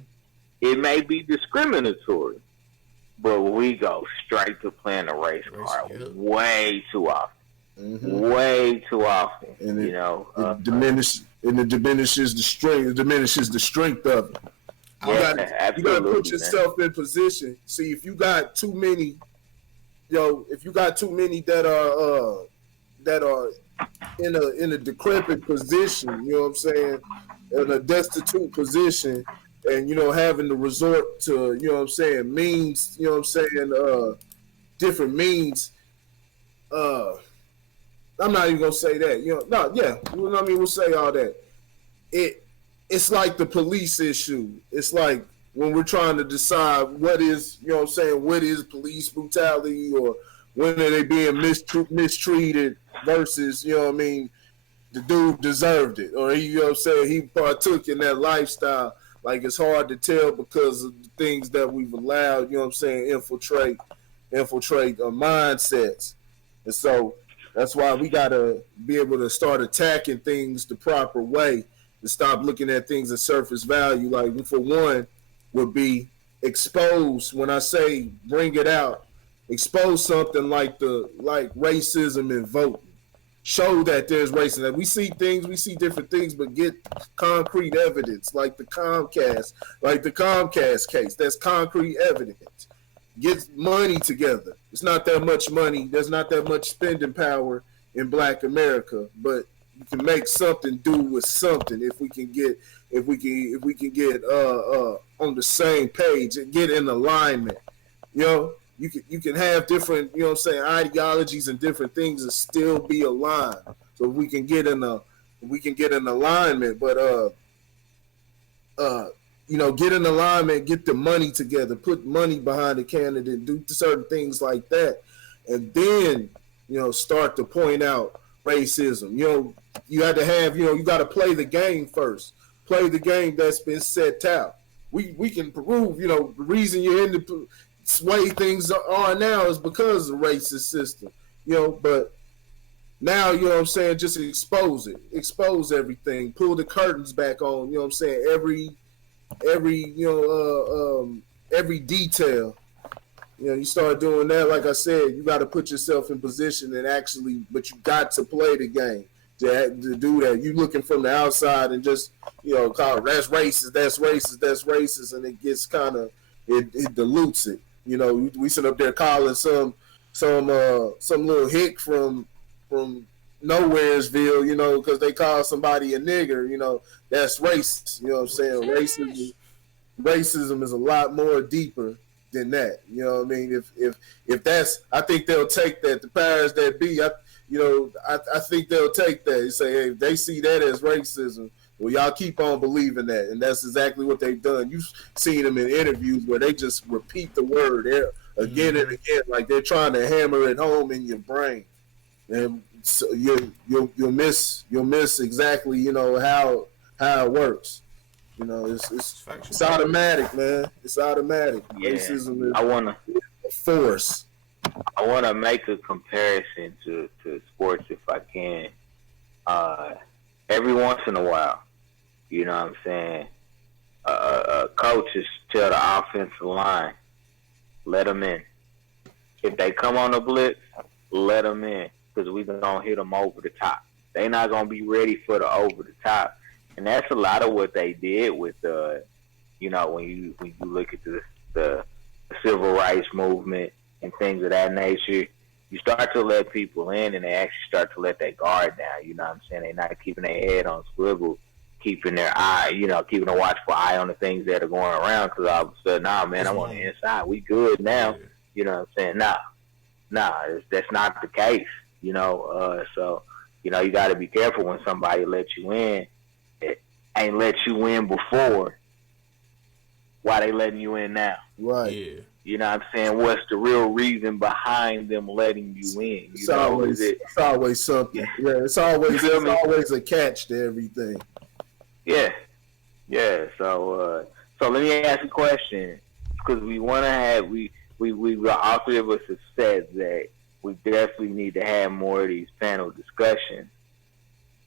It may be discriminatory. But we go straight to playing the race card way too often. Mm-hmm. Way too often. And it diminishes the strength. It diminishes the strength of it. You gotta put yourself in position. See, if you got too many, that are in a decrepit position, you know what I'm saying, in a destitute position, and having to resort to, you know what I'm saying, means, you know what I'm saying, different means. I'm not even gonna say that, we'll say all that. It's like the police issue. It's like when we're trying to decide what is, you know what I'm saying, what is police brutality, or when are they being mistreated versus, you know what I mean, the dude deserved it, or you know what I'm saying, he partook in that lifestyle. Like, it's hard to tell because of the things that we've allowed, you know what I'm saying, infiltrate mindsets. And so that's why we got to be able to start attacking things the proper way, to stop looking at things at surface value. Like, for one, would be expose. When I say bring it out, expose something like racism in voting. Show that there's racism. We see different things, but get concrete evidence, like the Comcast case. That's concrete evidence. Get money together. It's not that much money. There's not that much spending power in Black America, but you can make something do with something if we can get on the same page and get in alignment. You can have different, you know what I'm saying, ideologies and different things and still be aligned. So we can get in alignment, but get in alignment, get the money together, put money behind the candidate, do certain things like that, and then start to point out racism. You have to have, you got to play the game first. Play the game that's been set out. We can prove, the reason you're in the way things are now is because of the racist system, but now, you know what I'm saying, just expose everything, pull the curtains back on, you know what I'm saying, every detail. You start doing that, like I said, you got to put yourself in position and but you got to play the game to do that. You looking from the outside and just, call it, that's racist, and it gets kind of, it dilutes it. We sit up there calling some little hick from Nowheresville, because they call somebody a nigger, that's racist. You know what I'm saying? Racism is a lot more deeper than that. You know what I mean? If that's, I think they'll take that. The powers that be, I think they'll take that and say, hey, if they see that as racism, well, y'all keep on believing that. And that's exactly what they've done. You've seen them in interviews where they just repeat the word again and again, like they're trying to hammer it home in your brain. And so you'll miss exactly how it works. It's automatic, man. It's automatic. Yeah, Racism is I wanna a force. I wanna make a comparison to sports if I can. Uh, every once in a while, you know what I'm saying? Coaches tell the offensive line, let them in. If they come on the blitz, let them in because we gonna hit them over the top. They not gonna be ready for the over the top, and that's a lot of what they did with when you look at the civil rights movement and things of that nature. You start to let people in, and they actually start to let their guard down. You know what I'm saying? They're not keeping their head on swivel, keeping their eye, keeping a watchful eye on the things that are going around. Because all of a sudden, nah, man, I'm on the inside. We good now. Yeah. You know what I'm saying? Nah, that's not the case. So you got to be careful when somebody lets you in. It ain't let you in before. Why they letting you in now? Right. Yeah. You know what I'm saying? What's the real reason behind them letting you in? It's always something. Yeah, it's always a catch to everything. Yeah. So let me ask a question because we want to have we all three of us have said that we definitely need to have more of these panel discussions.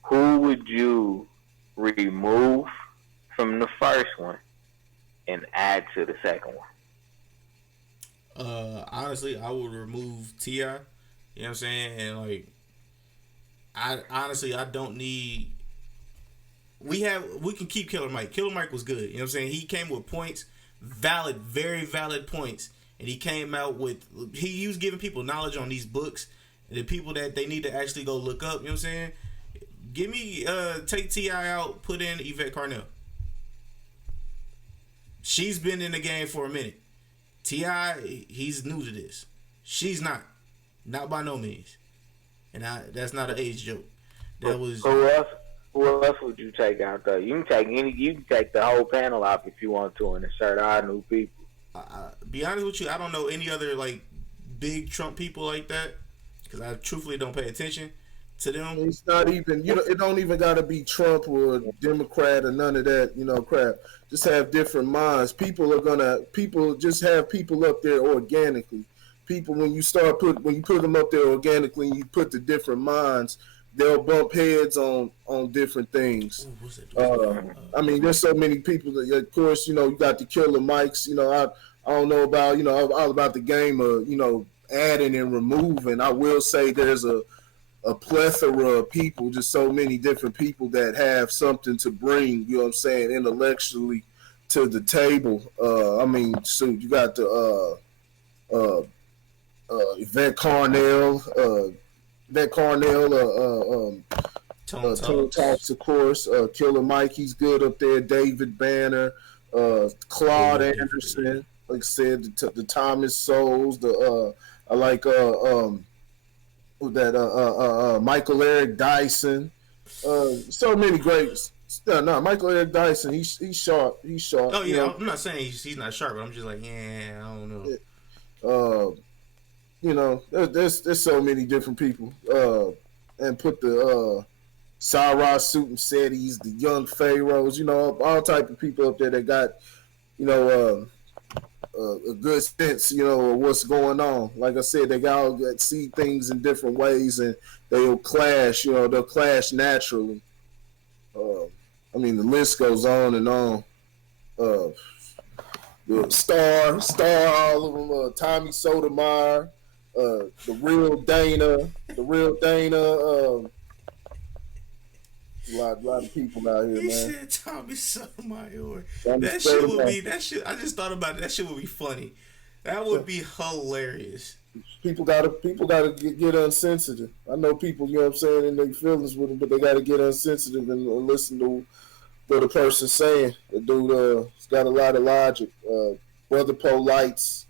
Who would you remove from the first one and add to the second one? Honestly, I would remove Ti. You know what I'm saying? And like, I don't need. We can keep Killer Mike. Killer Mike was good. You know what I'm saying? He came with points, very valid points, and he was giving people knowledge on these books and the people that they need to actually go look up. You know what I'm saying? Take Ti out, put in Yvette Carnell. She's been in the game for a minute. T.I., he's new to this. She's not by no means, and that's not an age joke. That was who else would you take out though? You can take the whole panel out if you want to and insert our new people. Be honest with you, I don't know any other like big Trump people like that because I truthfully don't pay attention to them. It's not even it don't even gotta be Trump or Democrat or none of that crap. Just have different minds. People just have people up there organically. People when you put them up there organically and you put the different minds, they'll bump heads on different things. I mean, there's so many people that, of course, you got the killer mics. I don't know about all about the game of adding and removing. I will say there's a plethora of people, just so many different people that have something to bring, you know what I'm saying, intellectually to the table. I mean, so you got the Yvette Carnell, Tone Talks, of course. Killer Mike, he's good up there. David Banner, Claude Anderson, like I said, the Thomas Souls, I like Michael Eric Dyson. So many greats. No, Michael Eric Dyson. He's sharp. He's sharp. Oh yeah, I'm not saying he's not sharp, but I'm just like, I don't know. There's so many different people. And put the Cyrus Suit and Setties, the young Pharaohs. All type of people up there that got a good sense, of what's going on. Like I said, they all see things in different ways, and they'll clash. They'll clash naturally. I mean, the list goes on and on. Star, all of them. Tommy Sotomayor, the real Dana. A lot of people out here, man. He said Tommy Sotomayor. That shit would be. That shit. I just thought about it. That shit would be funny. That would be hilarious. People gotta get unsensitive. I know people, you know what I'm saying, in their feelings with them, but they gotta get unsensitive and listen to what the person's saying. The dude has got a lot of logic. Brother Polites.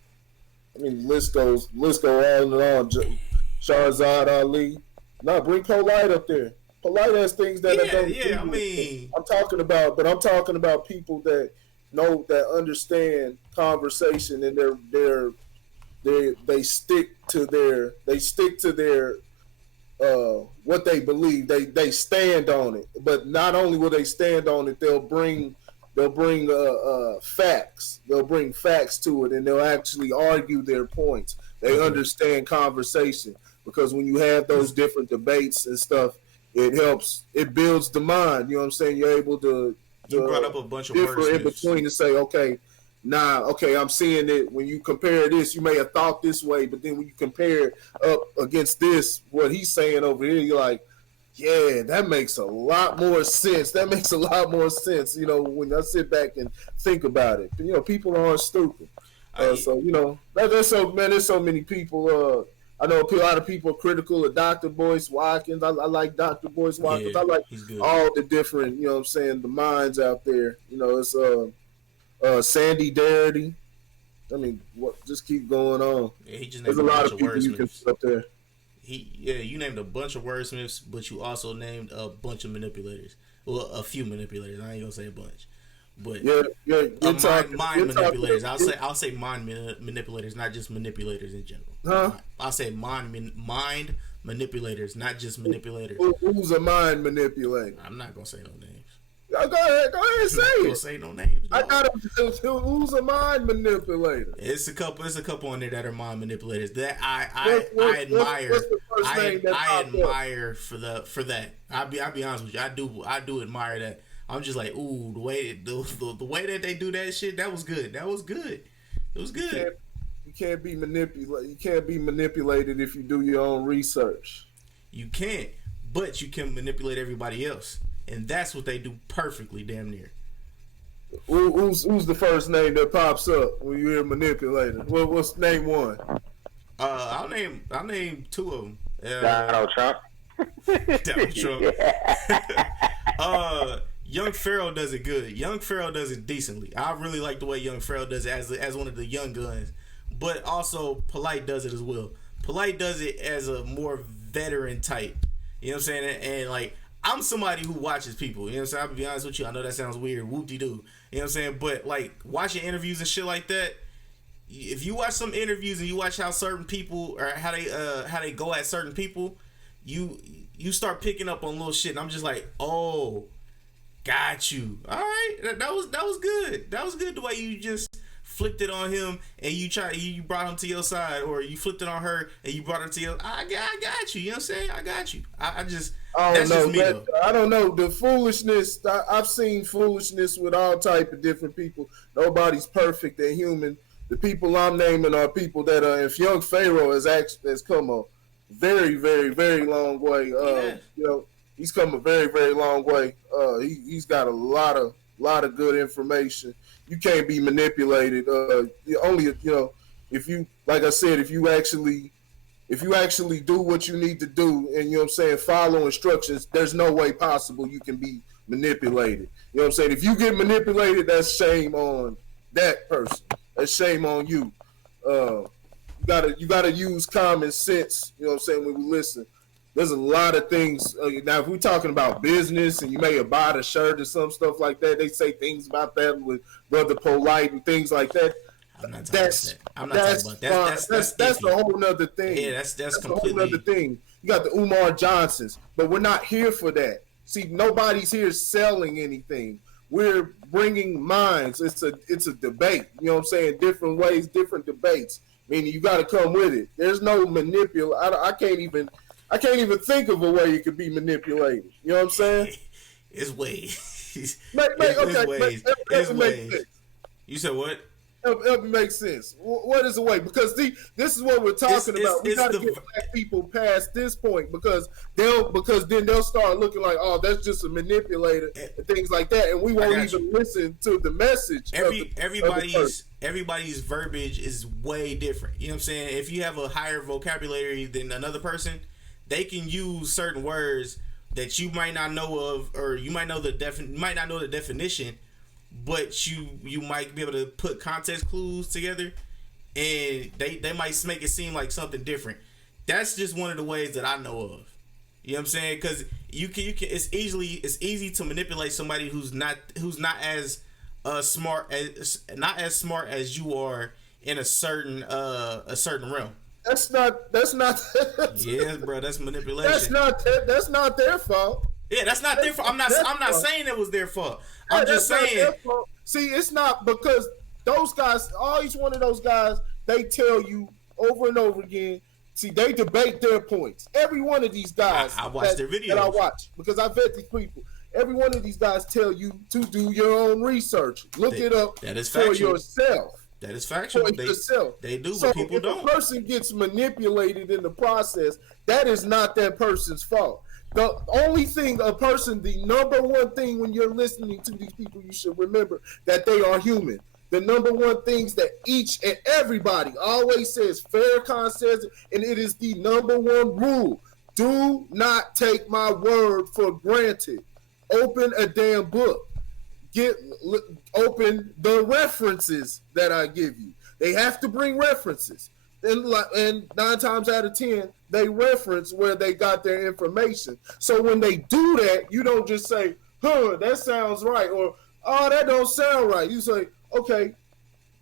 I mean, the list goes on and on. Shahzad Ali. No, bring Polite up there. Polite has things that I don't. Yeah, I mean, I'm talking about people that know, that understand conversation, and they stick to their what they believe. They stand on it, but not only will they stand on it, they'll bring facts. They'll bring facts to it, and they'll actually argue their points. They understand conversation because when you have those different debates and stuff, it helps. It builds the mind. You know what I'm saying? You're able to You brought up a bunch of differ in wordsmiths. between to say, okay, okay, I'm seeing it. When you compare this, you may have thought this way, but then when you compare it up against this, what he's saying over here, you're like, yeah, that makes a lot more sense. That makes a lot more sense. You know, when I sit back and think about it, you know, people aren't stupid. So you know, there's so many people. I know a lot of people are critical of Dr. Boyce Watkins. I like Dr. Boyce Watkins. Yeah, I like he's good. all the different, you know what I'm saying, the minds out there. You know, it's Sandy Darity. I mean, just keep going on. Yeah, he just There's named a a lot bunch of of people you can wordsmiths. put up there. You named a bunch of wordsmiths, but you also named a bunch of manipulators. Well, a few manipulators. I ain't gonna say a bunch, but mind manipulators. I'll say mind manipulators, not just manipulators in general. Huh? I'll say mind manipulators, not just manipulators. Who's a mind manipulator? I'm not gonna say no names. Go ahead, say I'm not gonna it. say no names. I dog. got who's a mind manipulator? It's a couple on there that are mind manipulators that I admire. What's the first name that I popped up? admire for that. I'll be honest with you. I do admire that. I'm just like, ooh, the way that they do that shit, that was good. It was good. You can't be manipulated. You can't be manipulated if you do your own research. You can't, but you can manipulate everybody else, and that's what they do perfectly, damn near. Who's the first name that pops up when you hear manipulator? What's name one? I'll name two of them. Donald Trump. Donald Trump. Young Pharaoh does it good. Young Pharaoh does it decently. I really like the way Young Pharaoh does it as one of the young guns. But also Polite does it as well. Polite does it as a more veteran type. You know what I'm saying? And like, I'm somebody who watches people. You know what I'm saying? I'll be honest with you. I know that sounds weird. Whoop-de-doo. You know what I'm saying? But like, watching interviews and shit like that, if you watch some interviews and you watch how certain people or how they go at certain people, you start picking up on little shit. And I'm just like, oh, got you. All right, that was good. That was good the way you just flipped it on him and you brought him to your side, or you flipped it on her and you brought her to your. I got you. You know what I'm saying? I got you. I just. That's just me, though. I don't know the foolishness. I've seen foolishness with all type of different people. Nobody's perfect. They're human. The people I'm naming are people that if Young Pharaoh has come a very, very, very long way. You know, he's come a very, very long way. He's got a lot of good information. You can't be manipulated. Only if you, like I said, if you actually do what you need to do, and you know what I'm saying, follow instructions, there's no way possible you can be manipulated. You know what I'm saying? If you get manipulated, that's shame on that person. That's shame on you. You gotta use common sense. You know what I'm saying? When we listen, there's a lot of things. Now, if we're talking about business and you may have bought a shirt or some stuff like that, they say things about that with Brother Polite and things like that. I'm not talking about that. That's a whole nother thing. Yeah, that's completely. A whole nother thing. You got the Umar Johnsons, but we're not here for that. See, nobody's here selling anything. We're bringing minds. It's a debate. You know what I'm saying? Different ways, different debates. Meaning you got to come with it. There's no I can't even think of a way you could be manipulated. You know what I'm saying? It's ways. It's ways. You said what? Help me make sense. What is the way? Because this is what we're talking about. We got to get black people past this point because then they'll start looking like, oh, that's just a manipulator and things like that, and we won't even listen to the message. Everybody's verbiage is way different. You know what I'm saying? If you have a higher vocabulary than another person, they can use certain words that you might not know of, or you might know might not know the definition. But you might be able to put context clues together, and they might make it seem like something different. That's just one of the ways that I know of. You know what I'm saying? Because you can it's easy to manipulate somebody who's not as smart as you are in a certain realm. That's not. Yes, bro, that's manipulation. That's not their fault. Yeah, that's not their fault. I'm not saying it was their fault. I'm just That's not saying. their fault. See, it's not because those guys, all each one of those guys, they tell you over and over again. See, they debate their points. Every one of these guys I watch their videos. that I watch because I vet these people. Every one of these guys tell you to do your own research. Look it up that is for yourself. That is factual. They do, but people don't. If a person gets manipulated in the process, that is not that person's fault. The only thing the number one thing when you're listening to these people, you should remember that they are human. The number one things that each and everybody always says, Farrakhan says it, and it is the number one rule. Do not take my word for granted. Open a damn book. Open the references that I give you. They have to bring references. And 9 times out of 10, they reference where they got their information. So when they do that, you don't just say, that sounds right, or, oh, that don't sound right. You say, okay,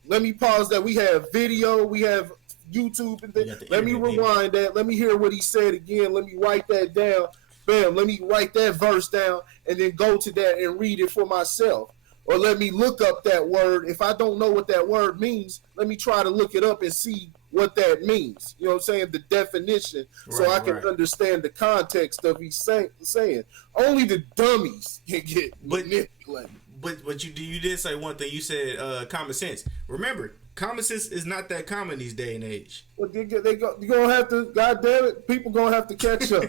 let me pause that. We have video, we have YouTube, and let me rewind that. Let me hear what he said again. Let me write that down. Bam, let me write that verse down and then go to that and read it for myself. Or let me look up that word. If I don't know what that word means, let me try to look it up and see what that means. You know what I'm saying? The definition, so I can understand the context of he's saying. Only the dummies can get manipulated. But you did say one thing. You said common sense. Remember, common sense is not that common these day and age. Well, you're gonna have to. God damn it, people gonna have to catch up.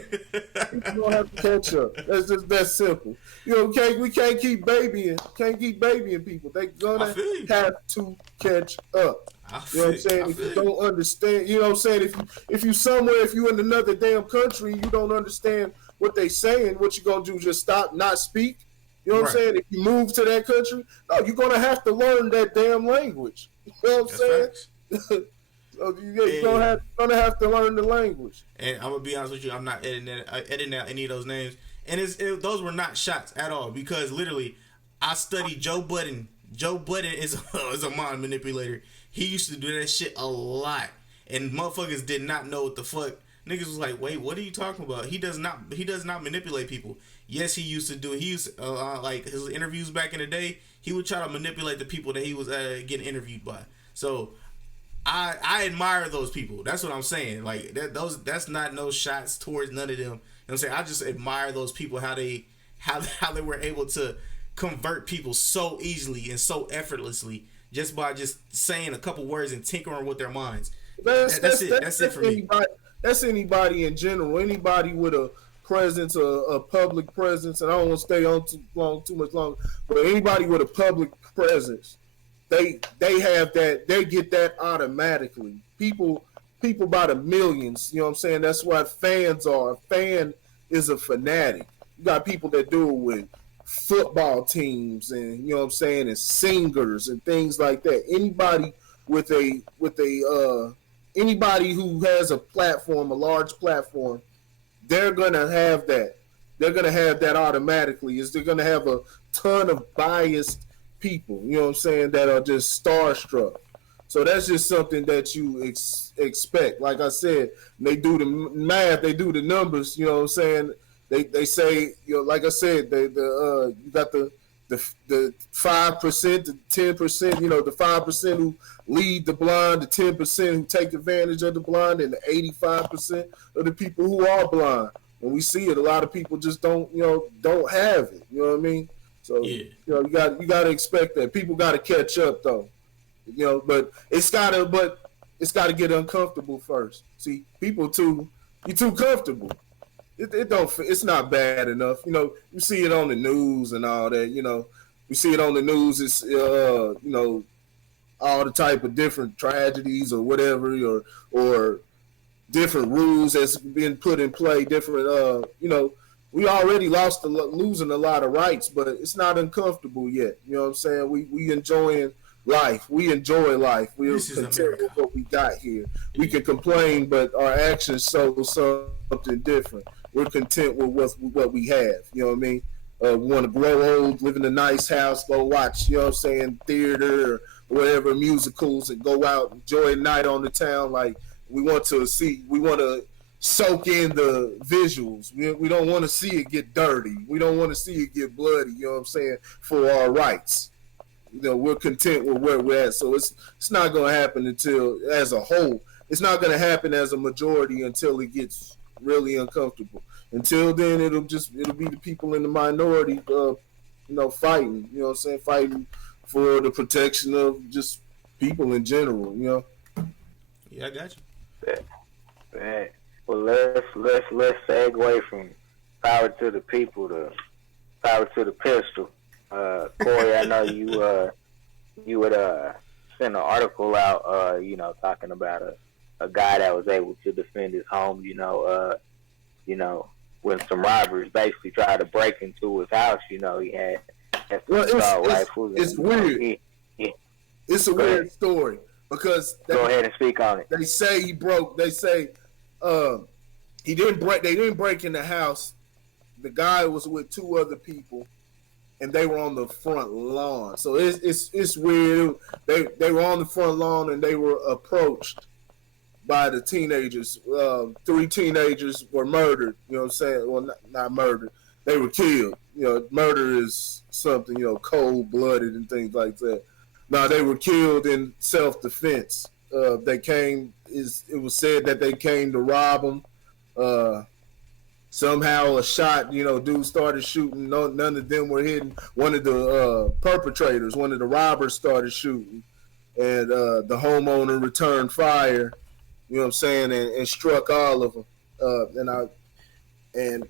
People gonna have to catch up. That's just that simple. You know, we can't keep babying. Can't keep babying people. They gonna have to catch up. You know what I'm saying? If you don't understand, you know what I'm saying? If you somewhere, if you in another damn country, you don't understand what they saying. What you gonna do? Just stop, not speak? You know what I'm saying? If you move to that country, no, you're gonna have to learn that damn language. You know what I'm saying? So you're gonna have to learn the language. And I'm gonna be honest with you, I'm not editing out any of those names. And those were not shots at all, because literally, I studied Joe Budden. Joe Budden is a mind manipulator. He used to do that shit a lot, and motherfuckers did not know what the fuck. Niggas was like, wait, what are you talking about? He does not manipulate people. Yes, he used to do it. He used like his interviews back in the day. He would try to manipulate the people that he was getting interviewed by. So I admire those people. That's what I'm saying. Like that's not no shots towards none of them. You know what I'm saying? I just admire those people, how they were able to convert people so easily and so effortlessly just by just saying a couple words and tinkering with their minds. That's it for me. That's anybody in general. Anybody with a presence, a public presence, and I don't want to stay on too much longer, but anybody with a public presence, they have that. They get that automatically. People by the millions. You know what I'm saying? That's what fans are. A fan is a fanatic. You got people that do it with football teams, and you know what I'm saying, and singers and things like that. Anybody with anybody who has a platform, a large platform, they're gonna have that. They're gonna have that automatically. They're gonna have a ton of biased people, you know what I'm saying, that are just starstruck. So that's just something that you expect. Like I said, they do the math, they do the numbers, you know what I'm saying. They say, you know, like I said, you got the 5%, the 10%, you know, the 5% who lead the blind, the 10% who take advantage of the blind, and the 85% of the people who are blind. When we see it, a lot of people just don't have it. You know what I mean? So yeah. You know, you gotta expect that. People gotta catch up though. You know, but it's gotta get uncomfortable first. See, you're too comfortable. It's not bad enough. You know, you see it on the news and all that. You know, we see it on the news. It's you know, all the type of different tragedies or whatever, or different rules that's been put in play. Different, you know, we already losing a lot of rights, but it's not uncomfortable yet. You know what I'm saying? We enjoying life. We enjoy life. We're content with what we got here. We can complain, but our actions show something different. We're content with what we have. You know what I mean? We want to grow old, live in a nice house, go watch, you know what I'm saying, theater or whatever, musicals, and go out, enjoy a night on the town. Like, we want to soak in the visuals. We don't want to see it get dirty. We don't want to see it get bloody. You know what I'm saying? For our rights, we're content with where we're at. So it's not going to happen until, as a whole, it's not going to happen as a majority until it gets really uncomfortable. Until then, it'll be the people in the minority, fighting. You know what I'm saying? Fighting for the protection of just people in general. Yeah, I got you. Bad. Well, let's segue from power to the people to power to the pistol. Corey, I know you would send an article out, talking about a guy that was able to defend his home. When some robbers basically tried to break into his house, he had some assault rifles. It's weird. It's a weird story because go ahead and speak on it. They say he broke. They say he didn't break. They didn't break in the house. The guy was with two other people, and they were on the front lawn. So it's weird. They were on the front lawn, and they were approached by the teenagers. 3 teenagers were murdered. You know what I'm saying? Well, not murdered. They were killed. Murder is something, cold-blooded and things like that. Now, they were killed in self-defense. It was said that they came to rob them. Somehow a shot, dude started shooting. None of them were hidden. One of the perpetrators, one of the robbers started shooting. And the homeowner returned fire, you know what I'm saying, and struck all of them. And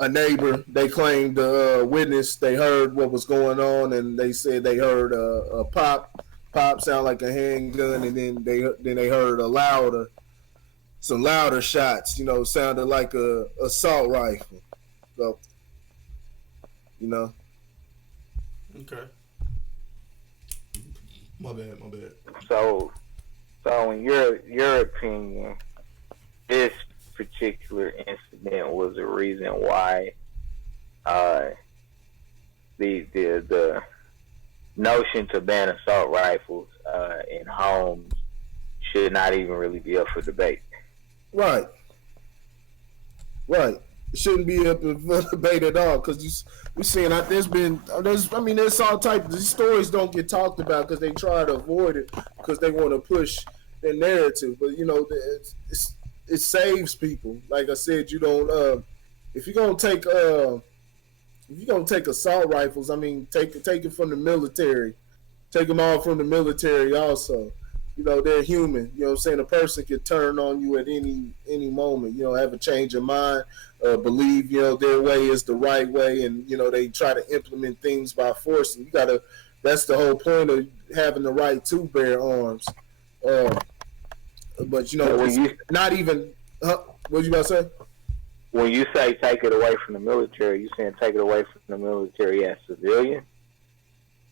a neighbor, they claimed the witness, they heard what was going on, and they said they heard a pop sound like a handgun, and then they heard some louder shots, sounded like a assault rifle. So, Okay. My bad. So in your opinion, this particular incident was a reason why the notion to ban assault rifles in homes should not even really be up for debate. Right. It shouldn't be up for debate at all, because we're seeing there's all types. These stories don't get talked about because they try to avoid it because they want to push their narrative. But it saves people. Like I said, you don't. If you're gonna take assault rifles, take it from the military. Take them all from the military also. They're human. You know what I'm saying? A person could turn on you at any moment. Have a change of mind, believe their way is the right way, and they try to implement things by force. And that's the whole point of having the right to bear arms. But not even. What you about to say? When you say take it away from the military, you saying take it away from the military as civilian?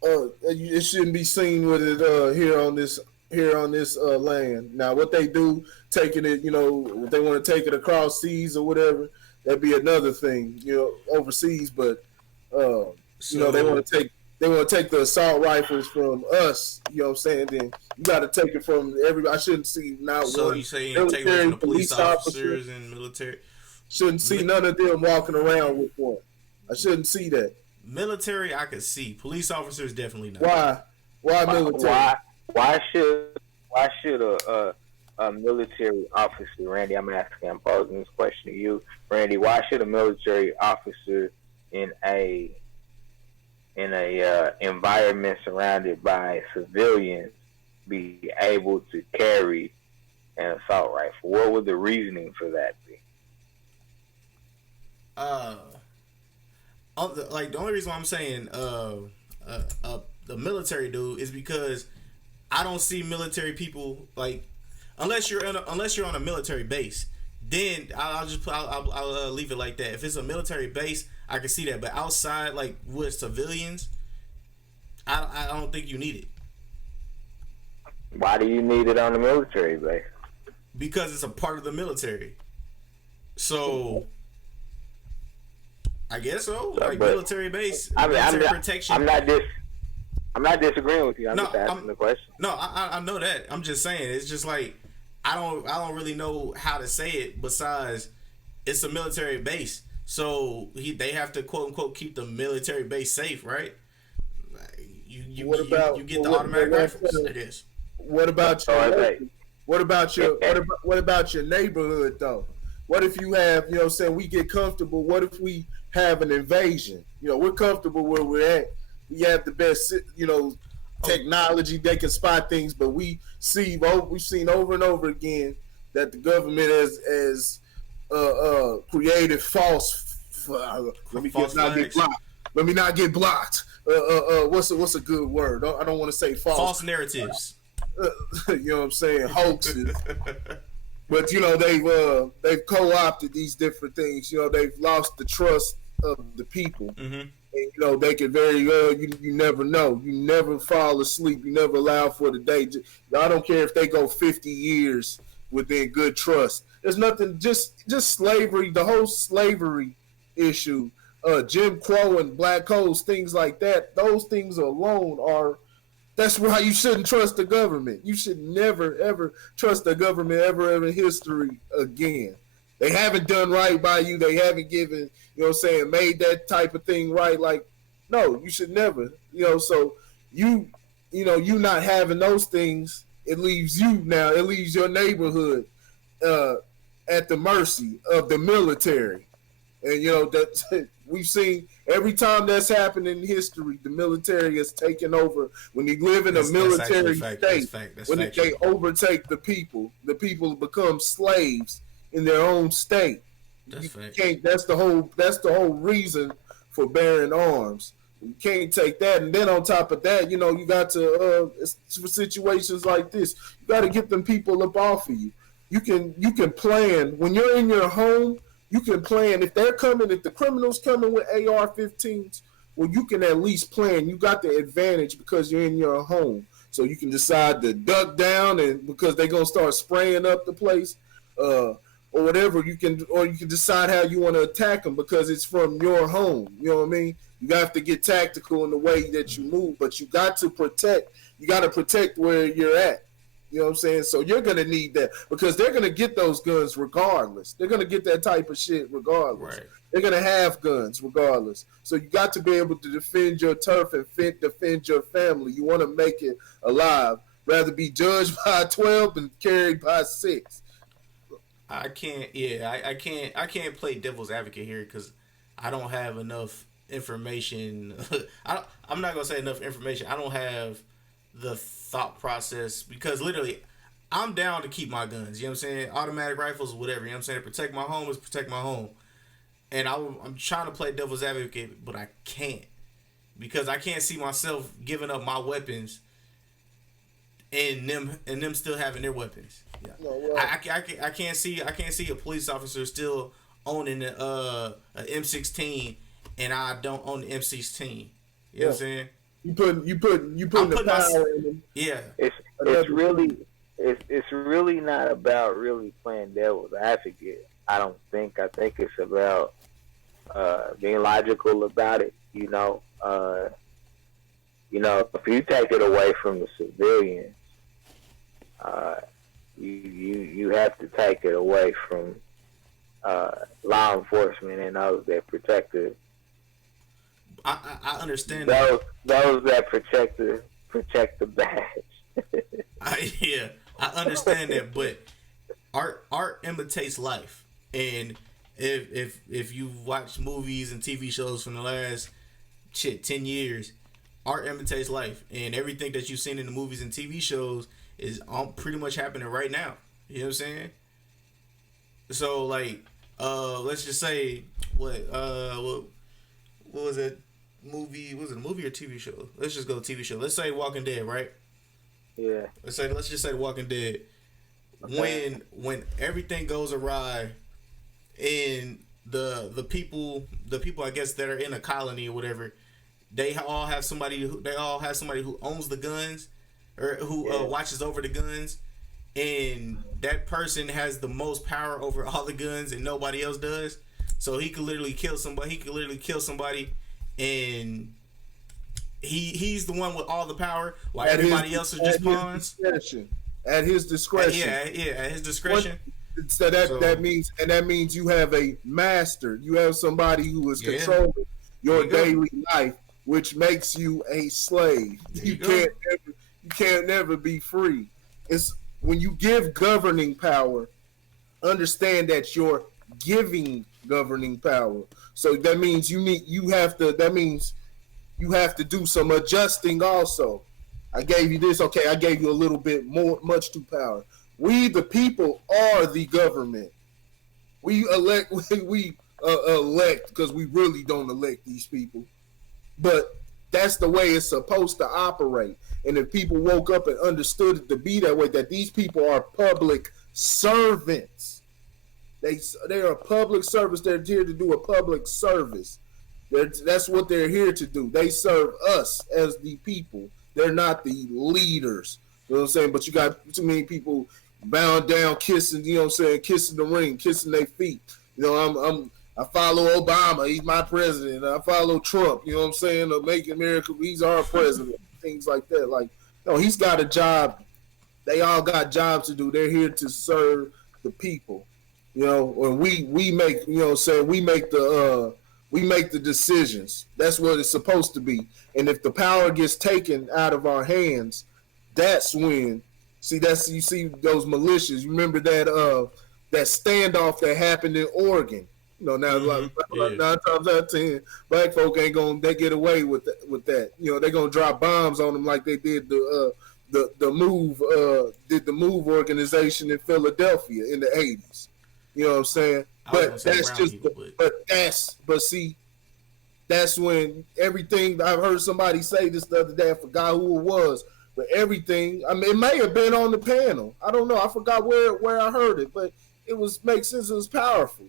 It shouldn't be seen with it here on this land. Now, what they do, taking it, if they want to take it across seas or whatever, that'd be another thing, overseas. But they want to take the assault rifles from us. You know what I'm saying? Then you got to take it from everybody. I shouldn't see now. So you saying take it from the police officers and military? Shouldn't see none of them walking around with one. I shouldn't see that. Military, I could see. Police officers, definitely not. Why military? Why should a military officer, Randy? I'm posing this question to you, Randy. Why should a military officer in a environment surrounded by civilians be able to carry an assault rifle? What would the reasoning for that be? The only reason why I'm saying the military dude is because I don't see military people unless you're on a military base. Then I'll leave it like that. If it's a military base, I can see that. But outside, with civilians, I don't think you need it. Why do you need it on the military base? Because it's a part of the military. So I guess so. Military base, military protection. I'm not disagreeing with you. I'm just asking the question. No, I know that. I'm just saying it's just I I don't really know how to say it besides it's a military base. So they have to quote unquote keep the military base safe, right? You get the automatic rifles. It is. What about your neighborhood though? What if you have, you know what I'm saying, we get comfortable, what if we have an invasion? You know, we're comfortable where we're at. We have the best, you know, technology, they can spot things, but we've seen over and over again that the government has created false let me not get blocked. What's a good word? I don't want to say false narratives. You know what I'm saying? Hoaxes. But you know they've co-opted these different things. You know they've lost the trust of the people. Mm-hmm. And, you know they can you never know. You never fall asleep. You never allow for the day. I don't care if they go 50 years within good trust. There's nothing. Just slavery. The whole slavery issue. Jim Crow and black codes, things like that. Those things alone are. That's why you shouldn't trust the government. You should never, ever trust the government ever in history again. They haven't done right by you. They haven't given, you know what I'm saying, made that type of thing right. Like, no, you should never. You know, so you not having those things, it leaves your neighborhood at the mercy of the military. And, you know, that we've seen every time that's happened in history, the military has taken over. When you live in a military state, when they overtake the people become slaves in their own state. That's the whole reason for bearing arms. You can't take that. And then on top of that, you know, you got to for situations like this, you got to get them people up off of you. You can plan when you're in your home. You can plan if the criminals coming with AR-15s. Well, you can at least plan. You got the advantage because you're in your home, so you can decide to duck down, and because they're gonna start spraying up the place, or whatever. You can decide how you want to attack them because it's from your home. You know what I mean? You have to get tactical in the way that you move, but you got to protect. You got to protect where you're at. You know what I'm saying? So you're going to need that because they're going to get those guns regardless. They're going to get that type of shit regardless. Right. They're going to have guns regardless. So you got to be able to defend your turf and defend your family. You want to make it alive. Rather be judged by 12 and carried by 6. I can't play devil's advocate here because I don't have enough information. I'm not going to say enough information. I don't have the thought process because literally I'm down to keep my guns, you know what I'm saying, automatic rifles, whatever, you know what I'm saying, protect my home is protect my home, and I'm trying to play devil's advocate, but I can't because I can't see myself giving up my weapons and them still having their weapons. Yeah. No, well, I can't see a police officer still owning a M16 and I don't own the M16. You know what I'm saying? You putting the power in them. Yeah. It's really not about really playing devil's advocate. I don't think. I think it's about being logical about it. You know, if you take it away from the civilians, you have to take it away from law enforcement and those that protect the. I understand those that protect the badge. I understand that, but art imitates life, and if you've watched movies and TV shows from the last 10 years, art imitates life, and everything that you've seen in the movies and TV shows is pretty much happening right now. You know what I'm saying? So like, let's just say what was it? Movie? Was it a movie or TV show? Let's just go TV show. Let's say Walking Dead, right? Yeah. Let's just say Walking Dead. Okay. When everything goes awry, and the people I guess that are in a colony or whatever, they all have somebody who owns the guns or who watches over the guns, and that person has the most power over all the guns and nobody else does. So he could literally kill somebody. And he's the one with all the power while everybody else is just pawns. at his discretion. At his discretion. So that means you have a master. You have somebody who is controlling your daily life, which makes you a slave. You can't never be free. It's when you give governing power, understand that you're giving governing power. So that means you have to do some adjusting also. I gave you this, okay, I gave you a little bit much too power. We the people are the government. We elect because we really don't elect these people. But that's the way it's supposed to operate. And if people woke up and understood it to be that way, that these people are public servants. They are public service. They're here to do a public service. That's what they're here to do. They serve us as the people. They're not the leaders. You know what I'm saying? But you got too many people bound down, kissing, you know what I'm saying, kissing the ring, kissing their feet. You know, I follow Obama, he's my president. I follow Trump, you know what I'm saying, Make America, he's our president. Things like that. Like, no, he's got a job. They all got jobs to do. They're here to serve the people. You know, and we make, you know what I'm saying, we make the decisions. That's what it's supposed to be. And if the power gets taken out of our hands, that's when you see those militias. You remember that standoff that happened in Oregon. You know, now like 9 times out of 10, black folk they get away with that. You know, they're gonna drop bombs on them like they did the Move organization in Philadelphia in the 80s. You know what I'm saying? But that's when everything. I've heard somebody say this the other day. I forgot who it was, but everything. I mean, it may have been on the panel. I don't know. I forgot where I heard it, but it makes sense. It was powerful.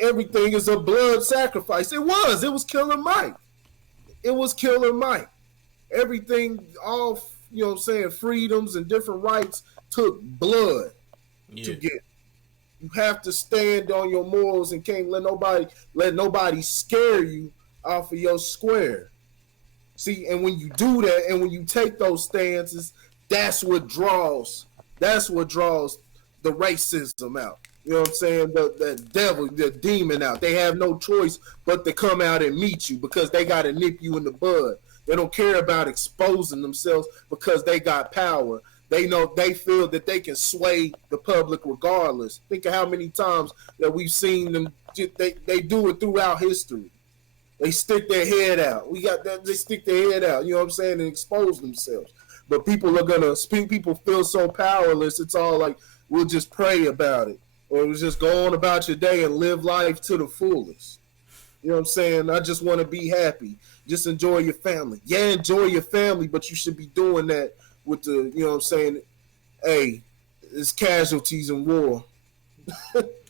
Everything is a blood sacrifice. It was Killer Mike. It was Killer Mike. Everything, all, you know what I'm saying, freedoms and different rights took blood to get. You have to stand on your morals and can't let nobody scare you off of your square. See, and when you do that and when you take those stances, that's what draws the racism out. You know what I'm saying? The devil, the demon out. They have no choice but to come out and meet you because they got to nip you in the bud. They don't care about exposing themselves because they got power. They feel that they can sway the public regardless. Think of how many times that we've seen them. They do it throughout history. They stick their head out. They stick their head out. You know what I'm saying, and expose themselves. But people feel so powerless. It's all like, we'll just pray about it, or we'll just go on about your day and live life to the fullest. You know what I'm saying? I just want to be happy. Just enjoy your family. Yeah, enjoy your family, but you should be doing that with the, you know what I'm saying, hey, it's casualties in war.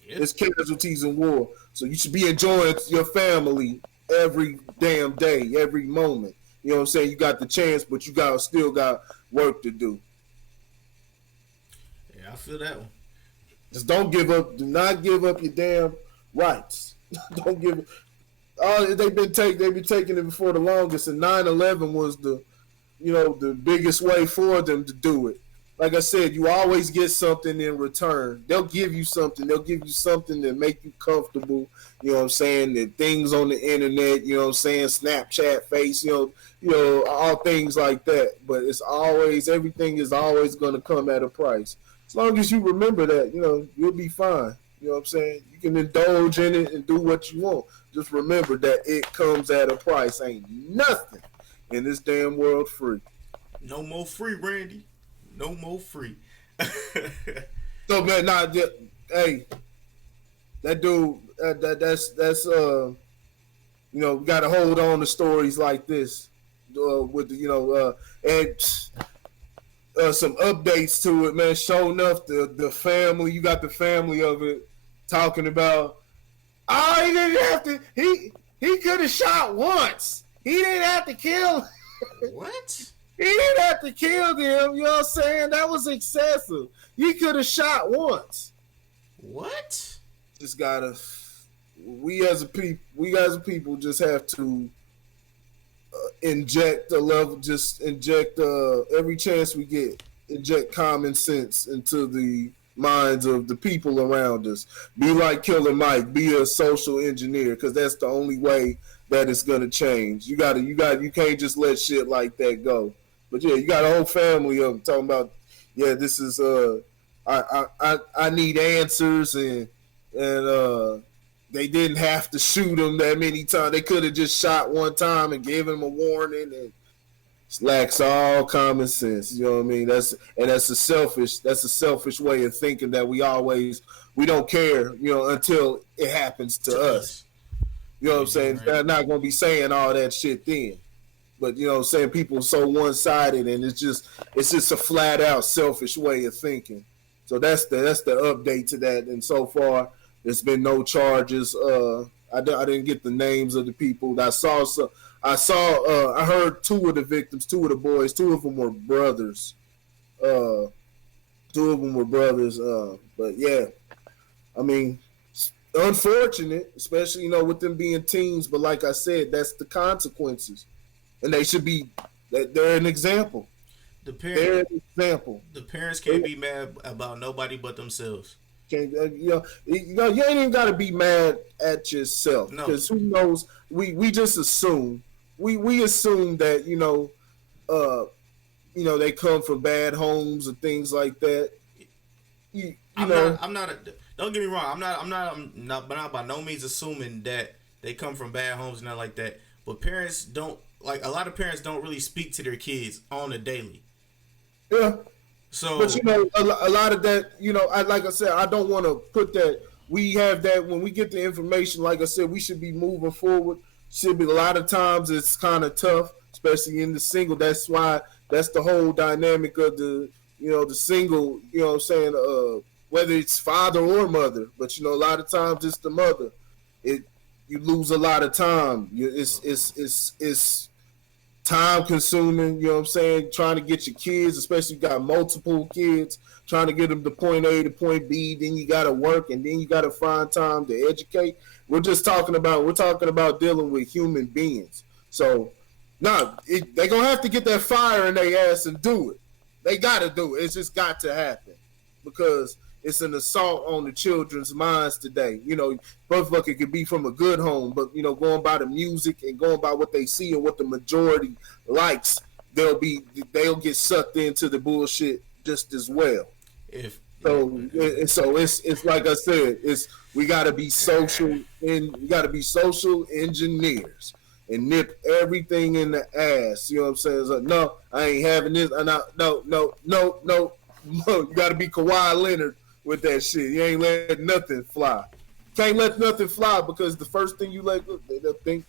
It's casualties in war. So you should be enjoying your family every damn day, every moment. You know what I'm saying? You got the chance, but you still got work to do. Yeah, I feel that one. Just don't give up. Do not give up your damn rights. Don't give. They've been taking it before the longest, and 9/11 was the biggest way for them to do it. Like I said, you always get something in return. They'll give you something. They'll give you something that make you comfortable. You know what I'm saying? The things on the internet, you know what I'm saying? Snapchat, face, you know, all things like that. But everything is always going to come at a price. As long as you remember that, you know, you'll be fine. You know what I'm saying? You can indulge in it and do what you want. Just remember that it comes at a price. Ain't nothing in this damn world free. No more free, Randy. No more free. So man, hey, that dude, that's you know, we got to hold on to stories like this, with and some updates to it, man. Sure enough, the family, you got the family of it talking about, oh, he didn't have to. He could have shot once. He didn't have to kill. What? He didn't have to kill them. You know what I'm saying? That was excessive. He could have shot once. What? Just gotta. We as a people just have to inject the level. Just inject every chance we get. inject common sense into the minds of the people around us. Be like Killer Mike. Be a social engineer, because that's the only way that it's gonna change. You can't just let shit like that go. But yeah, you got a whole family of them talking about, yeah, this is I need answers, and they didn't have to shoot him that many times. They could have just shot one time and gave him a warning, and lacks all common sense. You know what I mean? That's a selfish way of thinking, that we don't care, until it happens to us. You know what I'm saying? Right. They're not gonna be saying all that shit then. But you know what I'm saying, people are so one sided, and it's just a flat out selfish way of thinking. So that's the update to that. And so far there's been no charges. I didn't get the names of the people. I heard two of the victims, two of the boys, two of them were brothers. But yeah, I mean, unfortunate, especially, with them being teens. But like I said, that's the consequences. And they should be, they're an example. They're an example. The parents can't be mad about nobody but themselves. You ain't even got to be mad at yourself. Because who knows, we just assume. We assume that they come from bad homes and things like that. Don't get me wrong. I'm not by no means assuming that they come from bad homes and not like that. But parents don't, like, a lot of parents don't really speak to their kids on a daily. Yeah. So, but a lot of that, like I said, I don't want to put that. We have that when we get the information. Like I said, we should be moving forward. Should be, a lot of times it's kind of tough, especially in the single. That's the whole dynamic of the single. You know what I'm saying? Whether it's father or mother, but a lot of times it's the mother. You lose a lot of time. It's time consuming. You know what I'm saying? Trying to get your kids, especially if you got multiple kids, trying to get them to point A to point B. Then you got to work, and then you got to find time to educate. We're talking about dealing with human beings. So, they're going to have to get that fire in their ass and do it. They got to do it. It's just got to happen, because it's an assault on the children's minds today. Motherfucker could be from a good home, but, going by the music and going by what they see and what the majority likes, they'll get sucked into the bullshit just as well. So it's like I said, we gotta be social, and we gotta be social engineers and nip everything in the ass. You know what I'm saying? It's like, no, I ain't having this. No. You gotta be Kawhi Leonard with that shit. You ain't letting nothing fly. Can't let nothing fly, because the first thing you let go, I think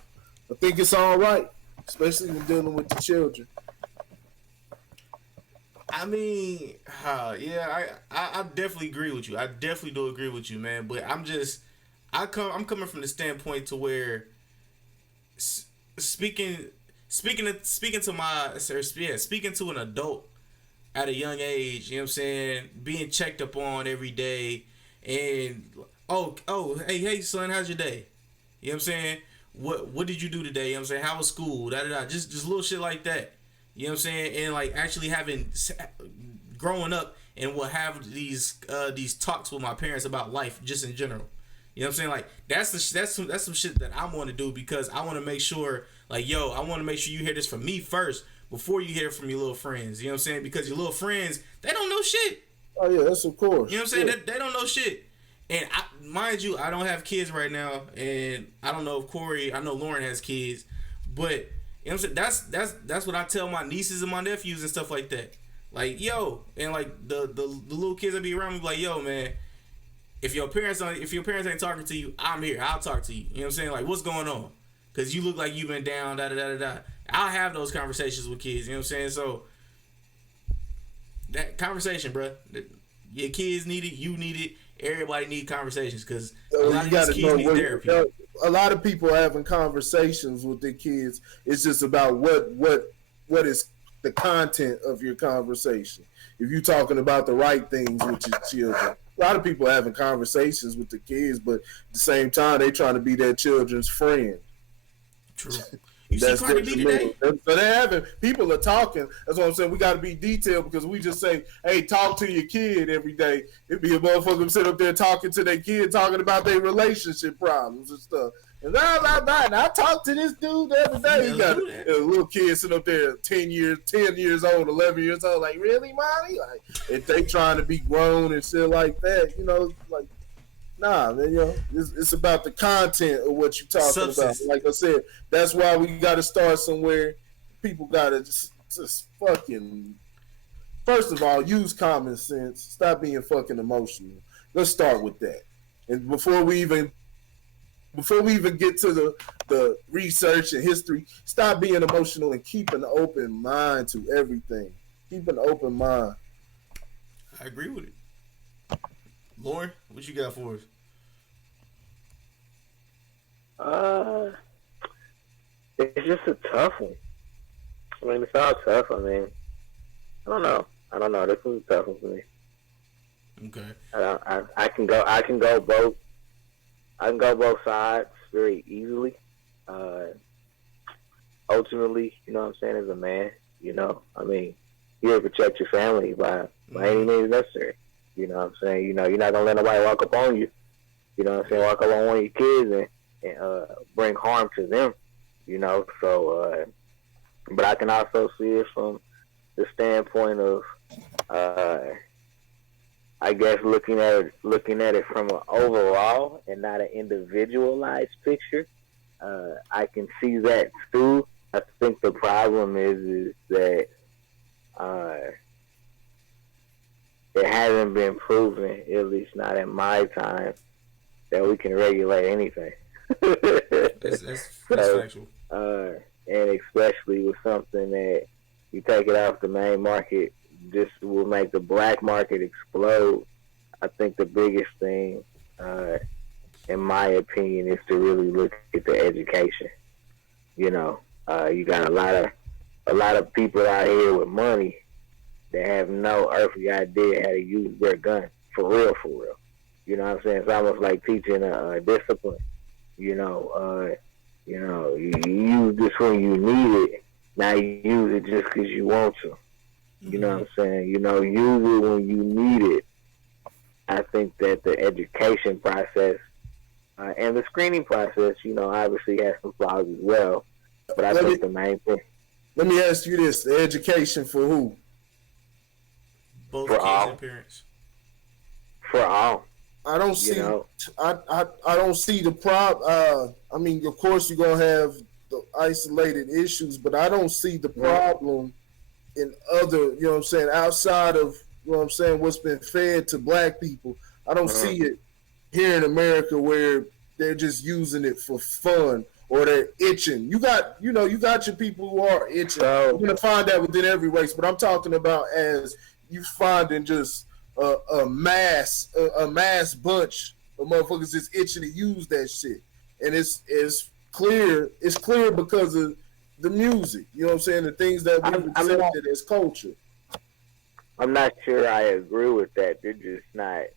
it's all right, especially when dealing with the children. I mean, yeah, I definitely agree with you. I definitely do agree with you, man. But I'm coming from the standpoint to where speaking to an adult at a young age, you know what I'm saying, being checked up on every day, and hey son, how's your day? You know what I'm saying? What did you do today? You know what I'm saying? How was school? Just little shit like that. You know what I'm saying? And like actually growing up and will have these talks with my parents about life just in general. You know what I'm saying? Like that's some shit that I want to do, because I want to make sure, like, I want to make sure you hear this from me first before you hear it from your little friends. You know what I'm saying? Because your little friends, they don't know shit. Oh yeah, that's of course. You know what I'm saying? They don't know shit. And mind you, I don't have kids right now, and I don't know if Corey, I know Lauren has kids, but you know what I'm saying? That's what I tell my nieces and my nephews and stuff like that. Like, and like the little kids that be around me, like, man, if your parents ain't talking to you, I'm here. I'll talk to you. You know what I'm saying? Like, what's going on? Because you look like you've been down, da. I'll have those conversations with kids. You know what I'm saying? So that conversation, bro. Your kids need it. You need it. Everybody need conversations, because a lot of these kids need therapy. A lot of people are having conversations with their kids. It's just about what is the content of your conversation. If you're talking about the right things with your children, a lot of people are having conversations with the kids, but at the same time, they trying to be their children's friend. True. You see That's Cardi B today? So they having people are talking. That's what I'm saying. We got to be detailed because we just say, "Hey, talk to your kid every day." It'd be a motherfucker sit up there talking to their kid, talking about their relationship problems and stuff. And I talk to this dude every day. He got a little kid sitting up there, 10 years old, 11 years old. Like, really, mommy? Like, if they trying to be grown and shit like that, like. Nah, man, it's about the content of what you're talking Substance. about. Like I said, that's why we got to start somewhere. People got to just fucking, first of all, use common sense. Stop being fucking emotional. Let's start with that. And before we even get to the research and history, stop being emotional and keep an open mind to everything. Keep an open mind. I agree with it. Lauren, what you got for us? It's just a tough one. I mean, it's all tough. I mean, I don't know. This was a tough one for me. Okay. I can go both sides very easily. Ultimately, you know what I'm saying, as a man, I mean, you have to protect your family by any means necessary. You know what I'm saying? You're not going to let nobody walk up on you. You know what I'm saying? Walk up on one of your kids and bring harm to them. So, but I can also see it from the standpoint of, I guess, looking at it from an overall and not an individualized picture. I can see that too. I think the problem is that it hasn't been proven, at least not in my time, that we can regulate anything. That's factual. And especially with something that you take it off the main market, just will make the black market explode. I think the biggest thing, in my opinion, is to really look at the education. You got a lot of people out here with money that have no earthly idea how to use their gun for real. You know what I'm saying? It's almost like teaching a discipline. You use this when you need it. Now you use it just because you want to. You know what I'm saying? Use it when you need it. I think that the education process and the screening process, obviously has some flaws as well. But I think the main thing. Let me ask you this: the education for who? Both kids and parents. For all. I don't see. I don't see the problem. I mean, of course, you're gonna have the isolated issues, but I don't see the problem in other. You know what I'm saying? Outside of what's been fed to black people, I don't see it here in America where they're just using it for fun or they're itching. You got your people who are itching. You're gonna find that within every race, but I'm talking about as you finding just a mass bunch of motherfuckers just itching to use that shit, and it's clear because of the music. You know what I'm saying? The things that we've accepted as culture. I'm not sure I agree with that. They're just not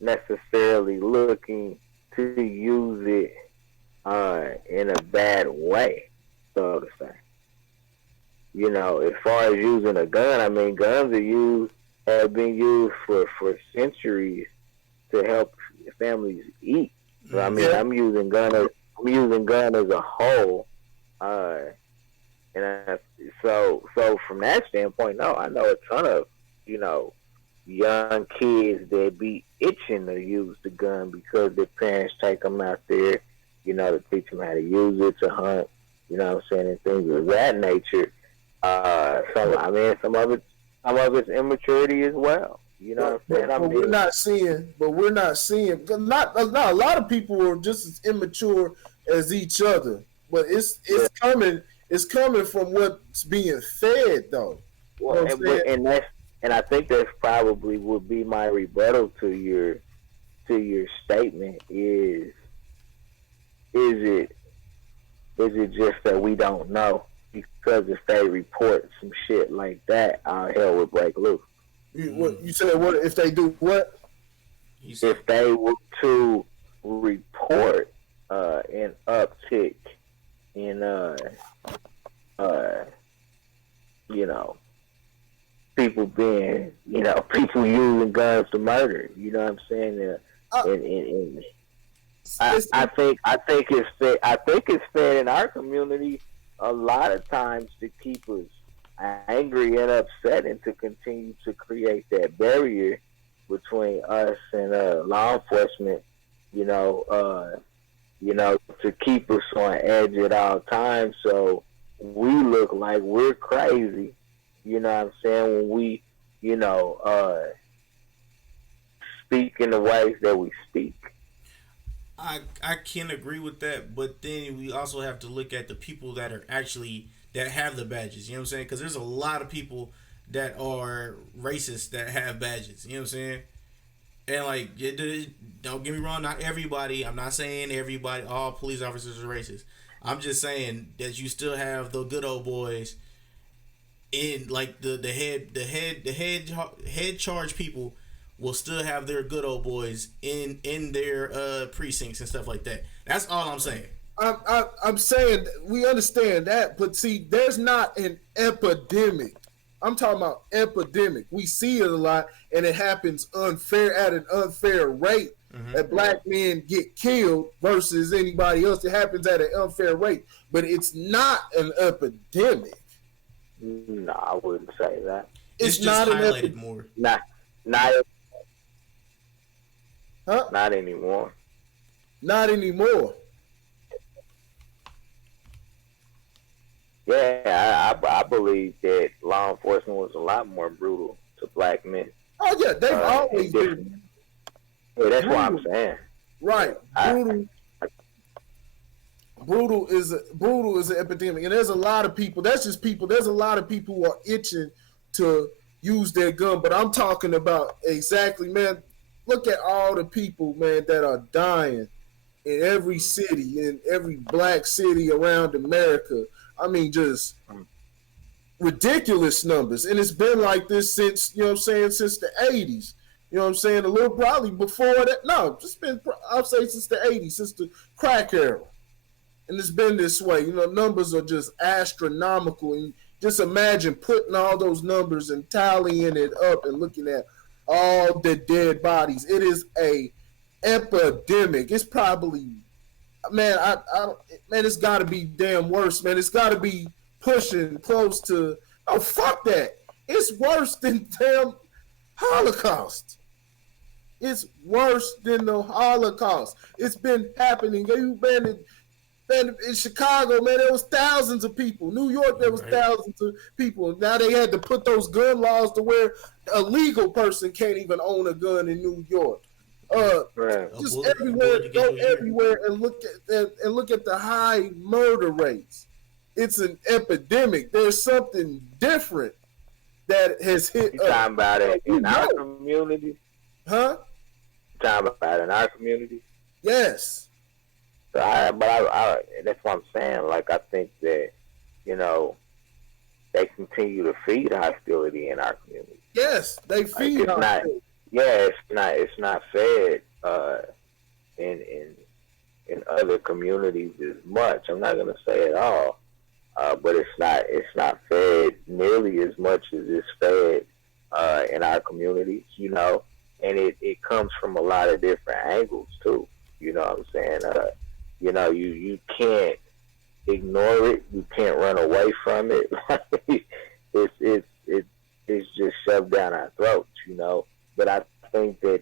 necessarily looking to use it in a bad way, so to say. As far as using a gun, I mean, guns have been used for centuries to help families eat. So I mean, I'm using gun as a whole, so from that standpoint, no, I know a ton of young kids that be itching to use the gun because their parents take them out there, to teach them how to use it, to hunt, what I'm saying, and things of that nature. Some of it's immaturity as well. You know what I'm saying? But we're not seeing. Not a lot of people are just as immature as each other. But it's coming. It's coming from what's being fed, though. Well, and I think that's probably would be my rebuttal to your statement. Is it just that we don't know? Because if they report some shit like that, our hell would break loose. You said what if they do what? If they were to report an uptick in uh you know, people being, people using guns to murder. You know what I'm saying? Uh, And I, it's, I think I think it's fair. I think it's fair in our community a lot of times to keep us angry and upset and to continue to create that barrier between us and law enforcement. You know, to keep us on edge at all times, so we look like we're crazy. You know what I'm saying? When we, you know, speak in the ways that we speak. I can agree with that, but then we also have to look at the people that are actually that have the badges. You know what I'm saying? Because there's a lot of people that are racist that have badges. You know what I'm saying? And like, don't get me wrong, not everybody. I'm not saying everybody, all police officers are racist. I'm just saying that you still have the good old boys in like the head charge people will still have their good old boys in their precincts and stuff like that. That's all I'm saying. I'm saying we understand that, but see, there's not an epidemic. I'm talking about epidemic. We see it a lot, and it happens unfair at an unfair rate. That black men get killed versus anybody else. It happens at an unfair rate, but it's not an epidemic. No, I wouldn't say that. It's just not an highlighted more. Not, not, huh? not anymore. Not anymore. Yeah, I believe that law enforcement was a lot more brutal to black men. Oh yeah, they've always been. Yeah, that's what I'm Brutal. saying. Right, brutal is an epidemic, and there's a lot of people. That's just people. There's a lot of people who are itching to use their gun, but I'm talking about exactly, man. Look at all the people, man, that are dying in every city, in every black city around America. I mean, just ridiculous numbers, and it's been like this since, you know what I'm saying, since the '80s. You know what I'm saying? A little probably before that. No, just been, I'll say, since the '80s, since the crack era. And it's been this way. You know, numbers are just astronomical. And just imagine putting all those numbers and tallying it up and looking at all the dead bodies. It is a epidemic. It's probably, man, man, it's got to be damn worse, man. It's got to be pushing close to, oh, fuck that. It's worse than damn Holocaust. It's worse than the Holocaust. It's been happening. You've been in Chicago, man, there was thousands of people. New York, there was thousands of people. Now they had to put those gun laws to where a legal person can't even own a gun in New York. Just everywhere, go everywhere and look at the high murder rates. It's an epidemic. There's something different that has hit. You talking about it in our community? Huh? You talking about it in our community? Yes. So that's what I'm saying. Like, I think that, they continue to feed hostility in our community. Yes, they feed hostility. It's not fed in other communities as much. I'm not gonna say at all, but it's not fed nearly as much as it's fed in our communities. And it comes from a lot of different angles too. You know what I'm saying? You can't ignore it. You can't run away from it. It's just shoved down our throats, But I think but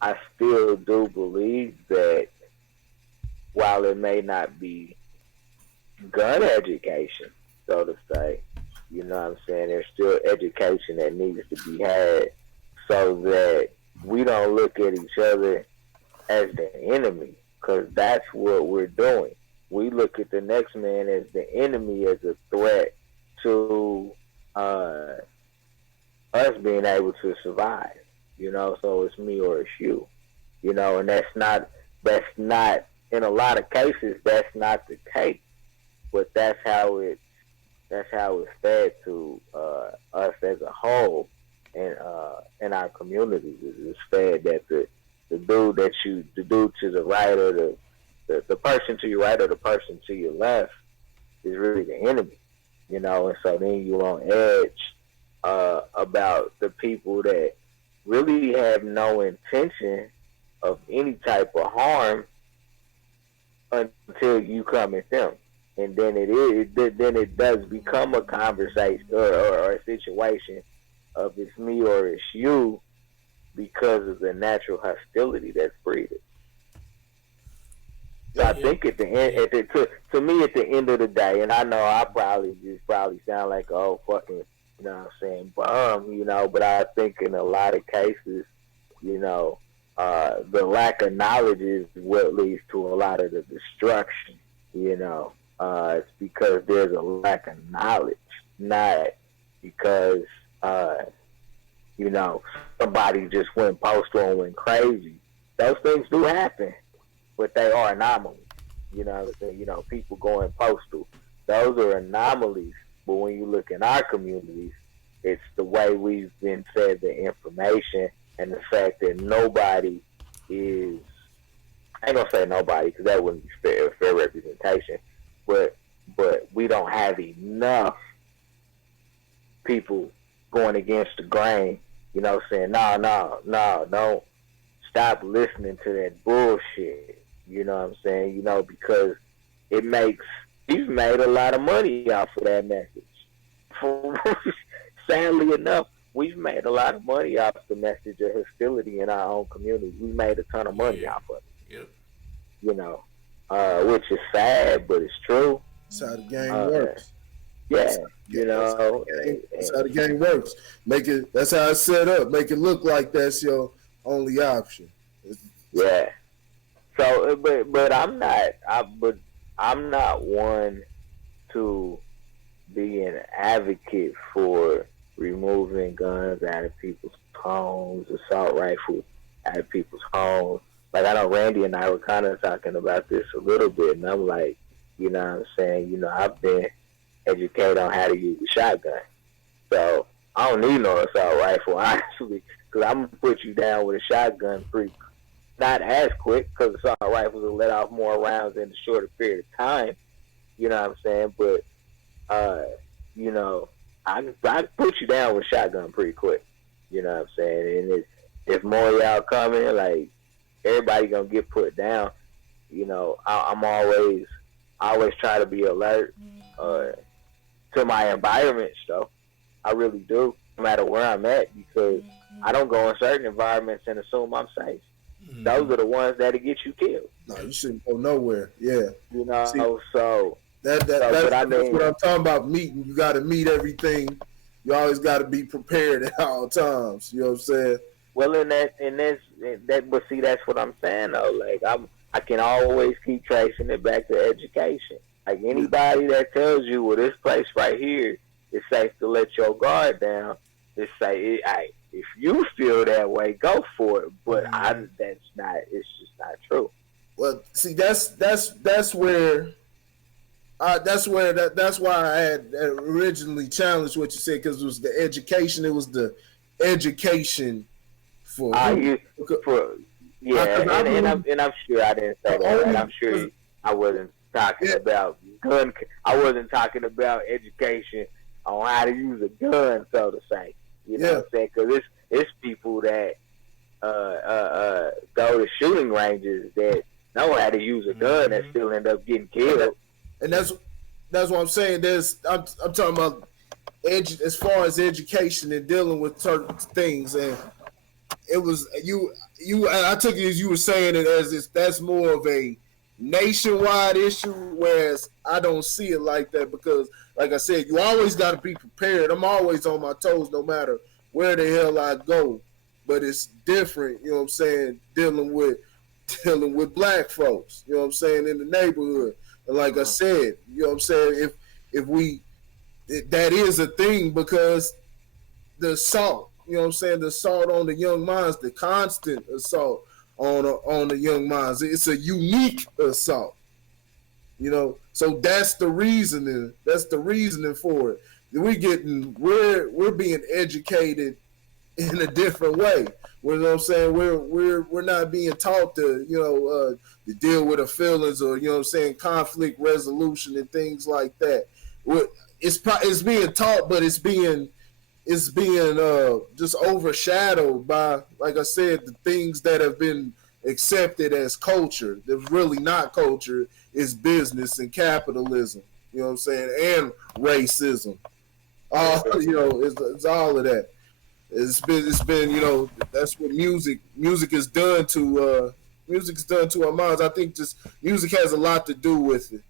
I still do believe that while it may not be gun education, so to say, you know what I'm saying, there's still education that needs to be had so that we don't look at each other as the enemy, because that's what we're doing. We look at the next man as the enemy, as a threat to us being able to survive, so it's me or it's you, and that's not, in a lot of cases, that's not the case, but that's how it's fed to us as a whole, and in our communities. It's fed that the dude to the right or the person to your right or the person to your left is really the enemy, and so then you on edge about the people that really have no intention of any type of harm until you come at them. And then it does become a conversation or a situation of it's me or it's you because of the natural hostility that's breeded. So I think at the end, to me, at the end of the day, and I know I probably sound like a old fucking, you know what I'm saying, bum, but I think in a lot of cases, the lack of knowledge is what leads to a lot of the destruction, it's because there's a lack of knowledge, not because, somebody just went postal and went crazy. Those things do happen, but they are anomalies. People going postal. Those are anomalies, but when you look in our communities, it's the way we've been fed the information and the fact that nobody is, I ain't gonna say nobody because that wouldn't be fair representation, but we don't have enough people going against the grain, saying, no, don't stop listening to that bullshit, you know what I'm saying, because he's made a lot of money off of that message. Sadly enough, we've made a lot of money off the message of hostility in our own community. We made a ton of money off of it. Yep. Which is sad, but it's true. That's how the game works. Yeah, that's how the game works. That's how it's set up. Make it look like that's your only option. Yeah. So, but I'm not one to be an advocate for removing guns out of people's homes, assault rifles out of people's homes. Like, I know Randy and I were kind of talking about this a little bit, and I'm like, you know what I'm saying? I've been educated on how to use a shotgun. So I don't need no assault rifle, honestly, because I'm going to put you down with a shotgun not as quick, because assault rifles will let off more rounds in a shorter period of time. You know what I'm saying? But, I put you down with a shotgun pretty quick. You know what I'm saying? And if more of y'all coming, like, everybody going to get put down. I always try to be alert to my environments, though. I really do, no matter where I'm at, because I don't go in certain environments and assume I'm safe. Mm-hmm. Those are the ones that'll get you killed. No, you shouldn't go nowhere. Yeah. See, so that's what I'm talking about, meeting. You got to meet everything. You always got to be prepared at all times. You know what I'm saying? Well, but see, that's what I'm saying, though. Like, I can always keep tracing it back to education. Like, anybody that tells you, well, this place right here is safe to let your guard down, just say, if you feel that way, go for it. But it's just not true. Well, see, that's where that's why I had originally challenged what you said, because it was the education. It was the education for and I'm sure I didn't say that. And I'm sure I wasn't talking about gun. I wasn't talking about education on how to use a gun, so to say. You know what I'm saying? Because it's people that go to shooting ranges that know how to use a gun that still end up getting killed. And that's what I'm saying. I'm talking about as far as education and dealing with certain things, and it was I took it as you were saying it as that's more of a nationwide issue, whereas I don't see it like that, because like I said, you always got to be prepared. I'm always on my toes no matter where the hell I go, but it's different, you know what I'm saying, dealing with black folks, you know what I'm saying, in the neighborhood. And like I said, you know what I'm saying, that is a thing, because the assault, you know what I'm saying, the assault on the young minds, the constant assault on the young minds, it's a unique assault, so that's the reasoning for it. We're being educated in a different way. You know what I'm saying? We're not being taught to to deal with her feelings, or you know what I'm saying, conflict resolution and things like that. It's being taught, but it's being just overshadowed by, like I said, the things that have been accepted as culture. That's really not culture. Is business and capitalism. You know what I'm saying, and racism. It's all of that. It's been that's what music is done to our minds. I think just music has a lot to do with it.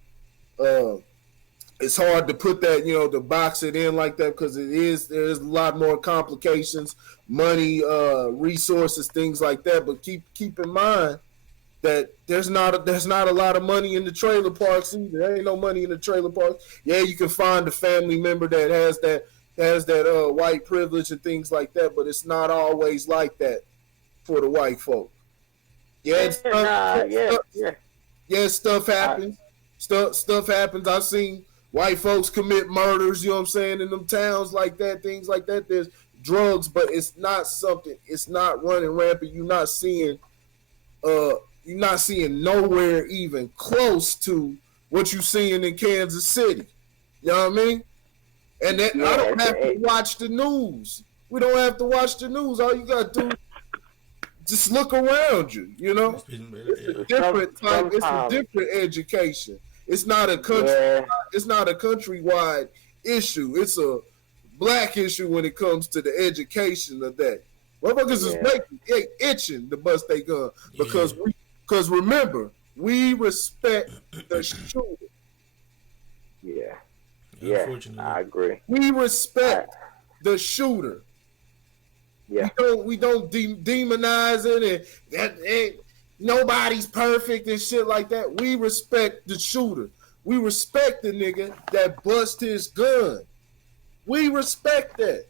It's hard to put that, to box it in like that, because there's a lot more complications, money, resources, things like that. But keep in mind that there's not a lot of money in the trailer parks either. There ain't no money in the trailer parks. Yeah, you can find a family member that has that white privilege and things like that, but it's not always like that for the white folk. Yeah, stuff happens. Stuff happens. I've seen white folks commit murders, you know what I'm saying, in them towns like that, things like that. There's drugs, but it's not running rampant. You're not seeing nowhere even close to what you're seeing in Kansas City. You know what I mean? And I don't have to watch the news. We don't have to watch the news. All you got to do, just look around you. It's a different type. It's a different education. It's not a country. It's not a countrywide issue. It's a black issue when it comes to the education of that. Motherfuckers is itching to bust their gun because remember, we respect the shooter. Yeah, I agree. We respect the shooter. Yeah, we don't demonize it, and nobody's perfect and shit like that. We respect the shooter. We respect the nigga that bust his gun. We respect that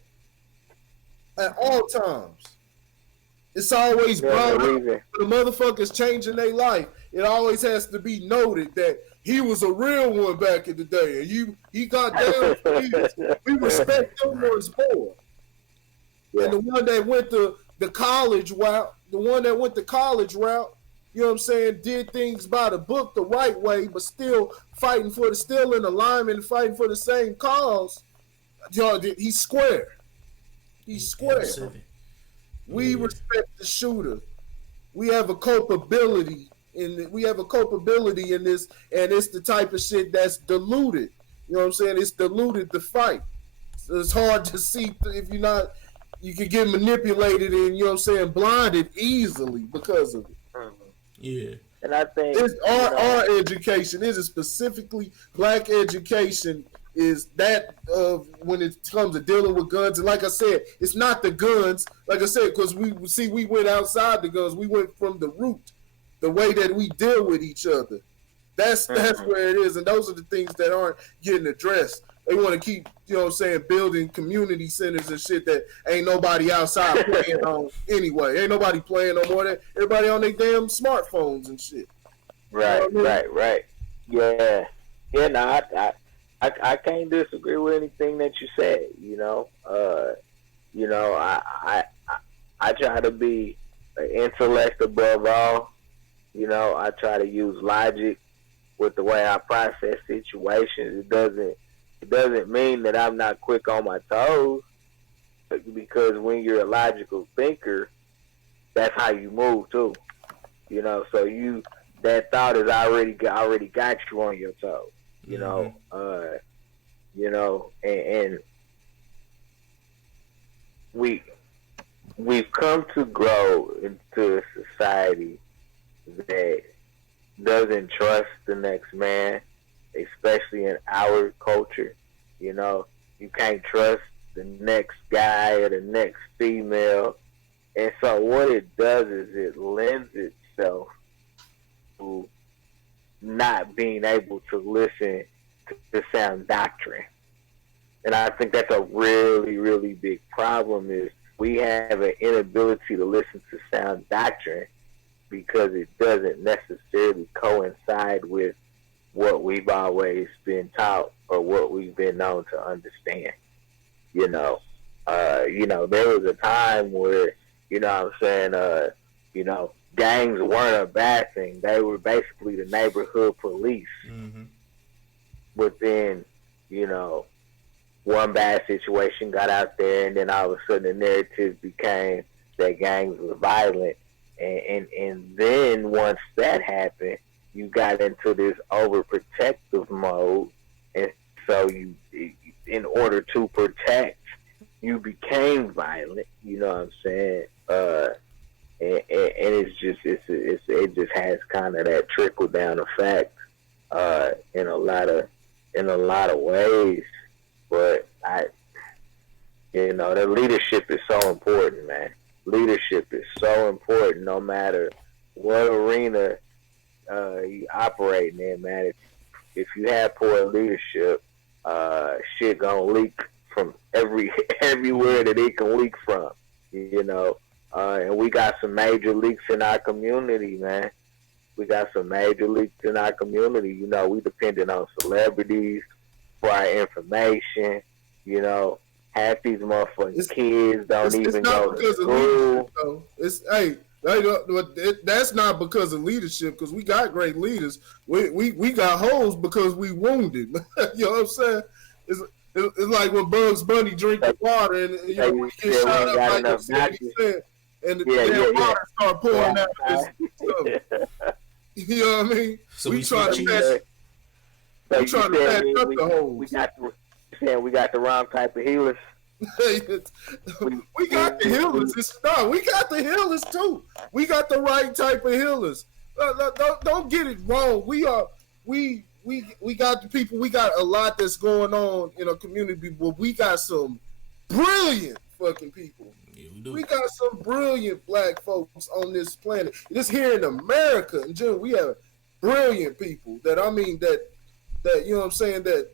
at all times. It's always brought up when the motherfuckers changing their life. It always has to be noted that he was a real one back in the day, and he got down for years. We respect them ones more. Yeah. And the one that went the college route, you know what I'm saying, did things by the book the right way, but still still in alignment, fighting for the same cause. He's square. He's square. We respect the shooter. We have a culpability in this, and it's the type of shit that's diluted. You know what I'm saying? It's diluted the fight. So it's hard to see if you're not. You can get manipulated and, you know what I'm saying, blinded easily because of it. Yeah. And I think our education is specifically black education is that when it comes to dealing with guns. And like I said, it's not the guns, like I said, because we went outside the guns. We went from the root, the way that we deal with each other. That's where it is. And those are the things that aren't getting addressed. They want to keep, you know what I'm saying, building community centers and shit that ain't nobody outside playing on anyway. Ain't nobody playing no more than everybody on their damn smartphones and shit. Right, you know right. Yeah. Yeah, no, I can't disagree with anything that you said, I try to be an intellect above all. I try to use logic with the way I process situations. It doesn't mean that I'm not quick on my toes, because when you're a logical thinker, that's how you move too. So that thought is already got you on your toes. And we've come to grow into a society that doesn't trust the next man, especially in our culture. You can't trust the next guy or the next female. And so what it does is it lends itself to not being able to listen to sound doctrine. And I think that's a really, really big problem, is we have an inability to listen to sound doctrine because it doesn't necessarily coincide with what we've always been taught or what we've been known to understand. There was a time where, gangs weren't a bad thing. They were basically the neighborhood police. Mm-hmm. But then, you know, one bad situation got out there, and then all of a sudden the narrative became that gangs were violent. And then once that happened, you got into this overprotective mode. And so in order to protect, you became violent. You know what I'm saying? And it just has kind of that trickle down effect in a lot of ways. But the leadership is so important, man. Leadership is so important, no matter what arena you operating in, man. If you have poor leadership, shit gonna leak from everywhere that it can leak from, you know. And we got some major leaks in our community, man. We got some major leaks in our community. You know, we dependent on celebrities for our information. You know, half these motherfucking kids don't even go to school. That's not because of leadership, because we got great leaders. We got holes because we wounded. You know what I'm saying? It's like when Bugs Bunny drink the water and you know, we get shot up like you said, and the water start pouring out his stuff. You know what I mean? So we trying to patch up the holes. We got the wrong type of healers. we got the healers. We got the healers too. We got the right type of healers. Don't get it wrong. We got the people. We got a lot that's going on in our community, but we got some brilliant fucking people. Yeah, we do. We got some brilliant black folks on this planet. Just here in America in general, we have brilliant people that you know what I'm saying, that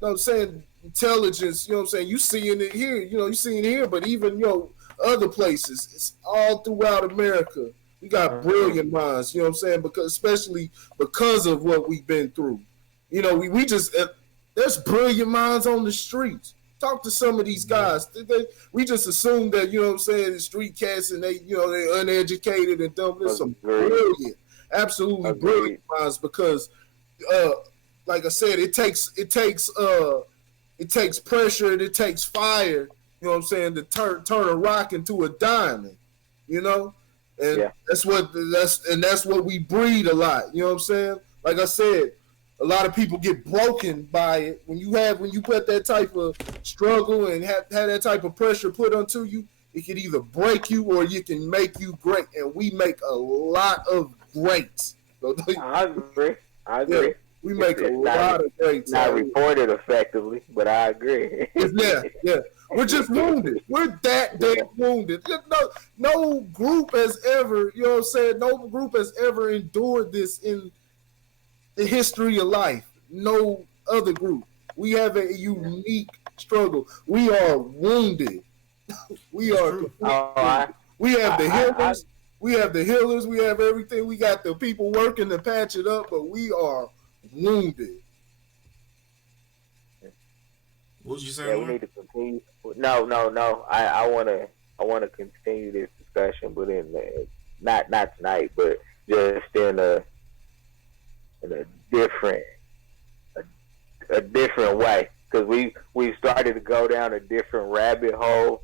you know what I'm saying, intelligence, you know what I'm saying, you seeing it here, you know, you seeing it here, but even, you know, other places, it's all throughout America. We got brilliant minds, you know what I'm saying, especially because of what we've been through. You know, we just, there's brilliant minds on the streets. Talk to some of these guys. We just assume that, you know what I'm saying, the street cats and they, you know, they're uneducated and dumb. There's some brilliant, absolutely brilliant minds because, like I said, it takes pressure and it takes fire, you know what I'm saying, to turn a rock into a diamond, you know? And that's what we breed a lot, you know what I'm saying? Like I said, a lot of people get broken by it. When you put that type of struggle and have that type of pressure put onto you, it can either break you or it can make you great. And we make a lot of greats. I agree. Yeah, we make a lot of greats. Not reported effectively, but I agree. Yeah. We're just wounded. We're that damn wounded. No group has ever, you know what I'm saying, no group has ever endured this in the history of life. No other group. We have a unique struggle. We are wounded. We are. We have the healers. We have the healers. We have everything. We got the people working to patch it up, but we are wounded. What was you saying? We need to continue. No. I want to continue this discussion, but not tonight, but just in a different way, because we started to go down a different rabbit hole.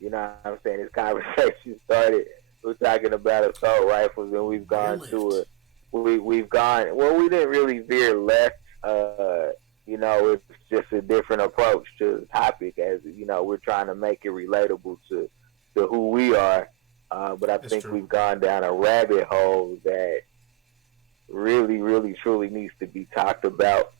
You know what I'm saying? This conversation started. We're talking about assault rifles, and we've gone to it. We've gone. Well, we didn't really veer left. You know, it's just a different approach to the topic. As you know, we're trying to make it relatable to who we are. But I think we've gone down a rabbit hole that really, really, truly needs to be talked about.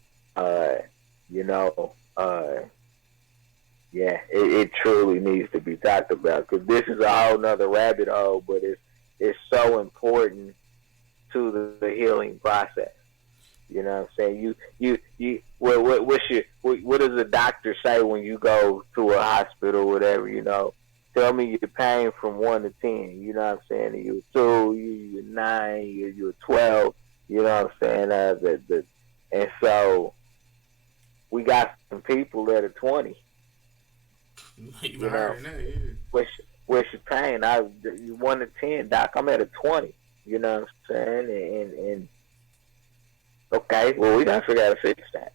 It truly needs to be talked about, because this is a whole nother rabbit hole, but it's so important to the healing process. You know what I'm saying? What does the doctor say when you go to a hospital or whatever, you know? Tell me your pain from 1 to 10, you know what I'm saying? You're 2, you're 9, you're 12, you know what I'm saying? And so we got some people that are 20. You know, where's your pain? You 1 to 10, Doc. I'm at a 20. You know what I'm saying? And okay, well, we gotta figure out how to fix that.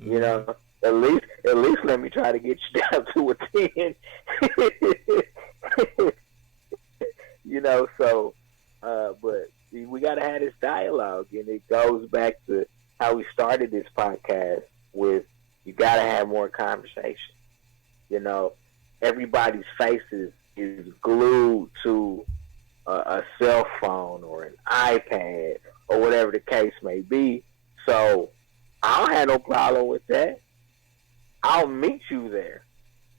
Mm-hmm. You know, at least let me try to get you down to a 10. You know, so, but we gotta have this dialogue, and it goes back to how we started this podcast with you gotta have more conversation. You know, everybody's faces is glued to a cell phone or an iPad or whatever the case may be. So I don't have no problem with that. I'll meet you there.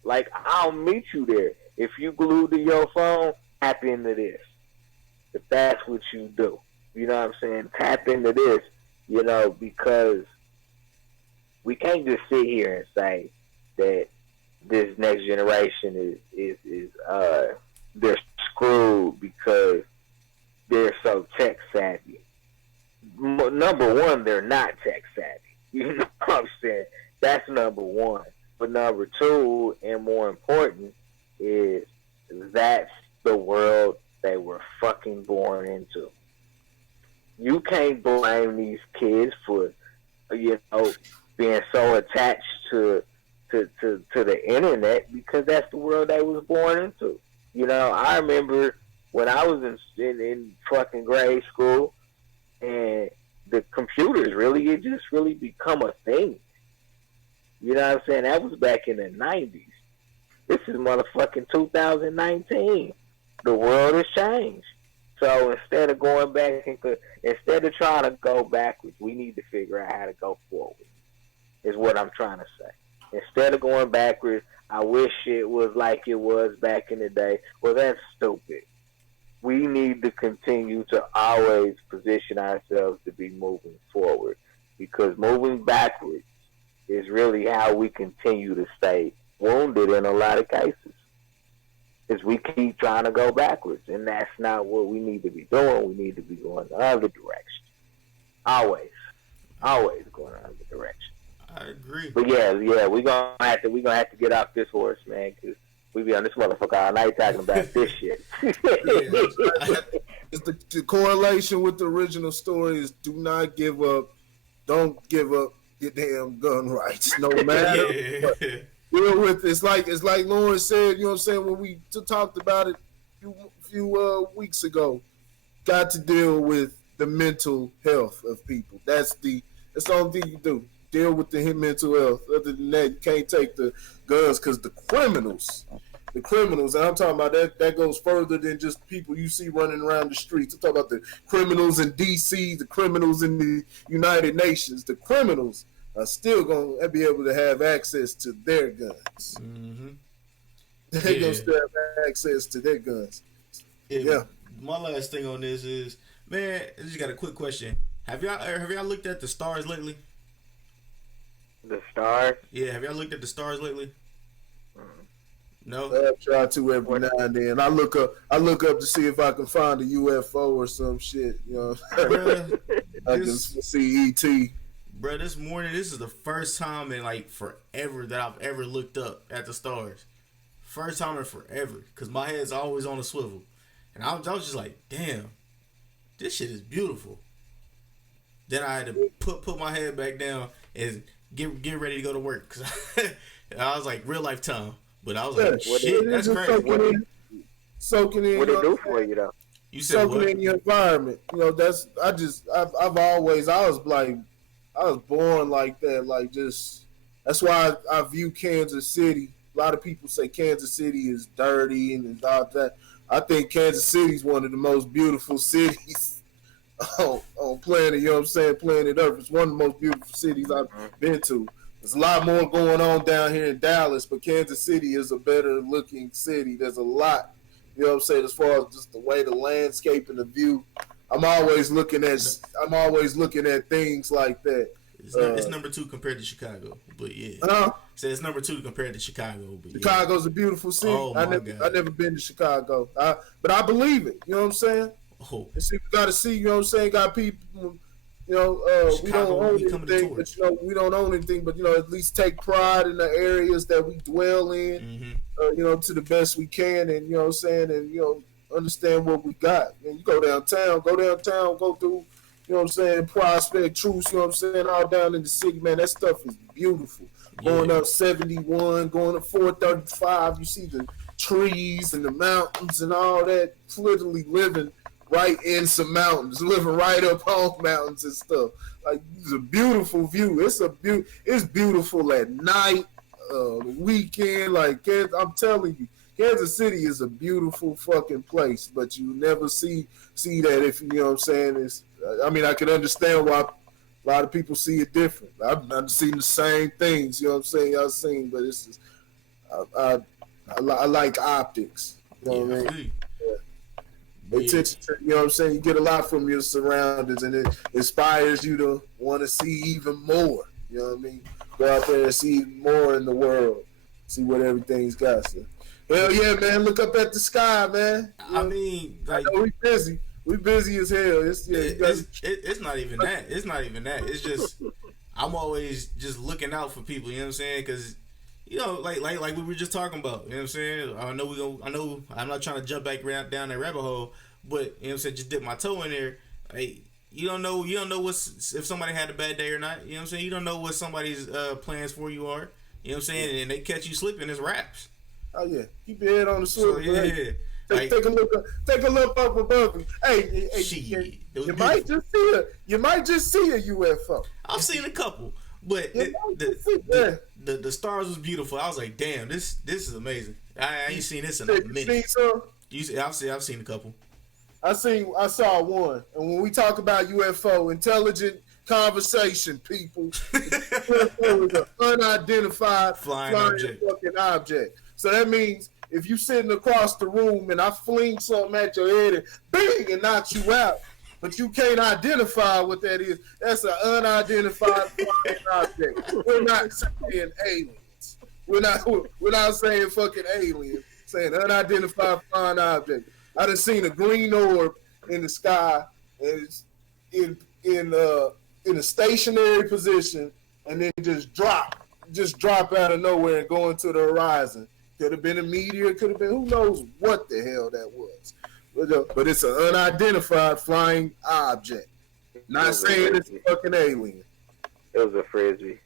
Like, I'll meet you there. If you glued to your phone, tap into this. If that's what you do. You know what I'm saying? Tap into this, you know, because we can't just sit here and say that this next generation is they're screwed because they're so tech savvy. Number one, they're not tech savvy. You know what I'm saying? That's number one. But number two, and more important, is that's the world they were fucking born into. You can't blame these kids for, you know, being so attached to the internet, because that's the world they was born into. You know, I remember when I was in fucking grade school, and the computers it just really become a thing. You know what I'm saying? That was back in the 90s. This is motherfucking 2019. The world has changed. So instead of going back instead of trying to go backwards, we need to figure out how to go forward, is what I'm trying to say. Instead of going backwards, I wish it was like it was back in the day. Well, that's stupid. We need to continue to always position ourselves to be moving forward, because moving backwards is really how we continue to stay wounded in a lot of cases. Because we keep trying to go backwards, and that's not what we need to be doing. We need to be going the other direction. Always going the other direction. I agree. But yeah, we're gonna have to get off this horse, man, because we be on this motherfucker all night talking about this shit. It's the correlation with the original story is do not give up. Don't give up your damn gun rights, no matter what. Deal with it's like Lauren said. You know what I'm saying? When we talked about it a few weeks ago, got to deal with the mental health of people. That's the only thing you do. Deal with the mental health. Other than that, you can't take the guns, because the criminals, and I'm talking about that goes further than just people you see running around the streets. I'm talking about the criminals in D.C., the criminals in the United Nations. The criminals are still going to be able to have access to their guns. Mm-hmm. They're going to still have access to their guns. Yeah. My last thing on this is, man, I just got a quick question. Have y'all looked at the stars lately? The stars? Yeah, have y'all looked at the stars lately? No. I try to every now and then. I look up to see if I can find a UFO or some shit. You know, Bruh, I can see ET. Bro, this morning, this is the first time in like forever that I've ever looked up at the stars. First time in forever, because my head's always on a swivel, and I was just like, damn, this shit is beautiful. Then I had to put my head back down and get ready to go to work, because I was like, real life time. But I was like, shit, that's crazy. Soaking in. What it do for you, though? You said soaking what? in your environment. You know, I was born like that. Like, just, that's why I view Kansas City. A lot of people say Kansas City is dirty and all that. I think Kansas City is one of the most beautiful cities on planet, you know what I'm saying, planet Earth. It's one of the most beautiful cities I've been to. There's a lot more going on down here in Dallas, but Kansas City is a better looking city. There's a lot, you know what I'm saying, as far as just the way the landscape and the view. I'm always looking at things like that. It's number 2 compared to Chicago, but yeah. So it's number 2 compared to Chicago, but Chicago's a beautiful city. Oh, I never been to Chicago, but I believe it. You know what I'm saying? Oh. And see, we got to see. You know what I'm saying? Got people We don't Chicago, own we coming to anything, tour. but we don't own anything, but at least take pride in the areas that we dwell in, to the best we can, and what I'm saying, and understand what we got. And you go downtown, go through, what I'm saying, Prospect, Truce, what I'm saying, all down in the city, man. That stuff is beautiful. Going up 71, going up 435, you see the trees and the mountains and all that. It's literally living right in some mountains, living right up on mountains and stuff. Like, it's a beautiful view. It's beautiful at night, the weekend. Like, I'm telling you, Kansas City is a beautiful fucking place, but you never see that if you know what I'm saying. I can understand why a lot of people see it different. I've seen the same things, you know what I'm saying, y'all seen, but it's just, I like optics. You know what I mean? Attention to, you know what I'm saying? You get a lot from your surroundings, and it inspires you to want to see even more. You know what I mean? Go out there and see more in the world. See what everything's got. So, hell yeah, man. Look up at the sky, man. I mean, like, we busy. We busy as hell. It's not even that. It's not even that. It's just I'm always just looking out for people. You know what I'm saying? Because like we were just talking about. You know what I'm saying? I know I'm not trying to jump back down that rabbit hole, but you know what I'm saying, just dip my toe in there. Like, you don't know if somebody had a bad day or not. You know what I'm saying? You don't know what somebody's plans for you are. You know what I'm saying? And they catch you slipping, it's raps. Oh yeah, keep your head on the swivel. So, yeah. Take a look up above you. Hey, you might just see a UFO. I've seen a couple, but the stars was beautiful. I was like, damn, this is amazing. I ain't seen this in a minute. I've seen a couple. I saw one, and when we talk about UFO, intelligent conversation, people, UFO is an unidentified flying fucking object. So that means if you sitting across the room and I fling something at your head and bing and knock you out, but you can't identify what that is, that's an unidentified flying object. We're not saying aliens. We're not saying fucking aliens. Saying unidentified flying object. I done seen a green orb in the sky, and it's in a stationary position, and then just drop out of nowhere and go into the horizon. Could have been a meteor, could have been, who knows what the hell that was. But it's an unidentified flying object. Not saying it's a fucking alien. It was a frisbee.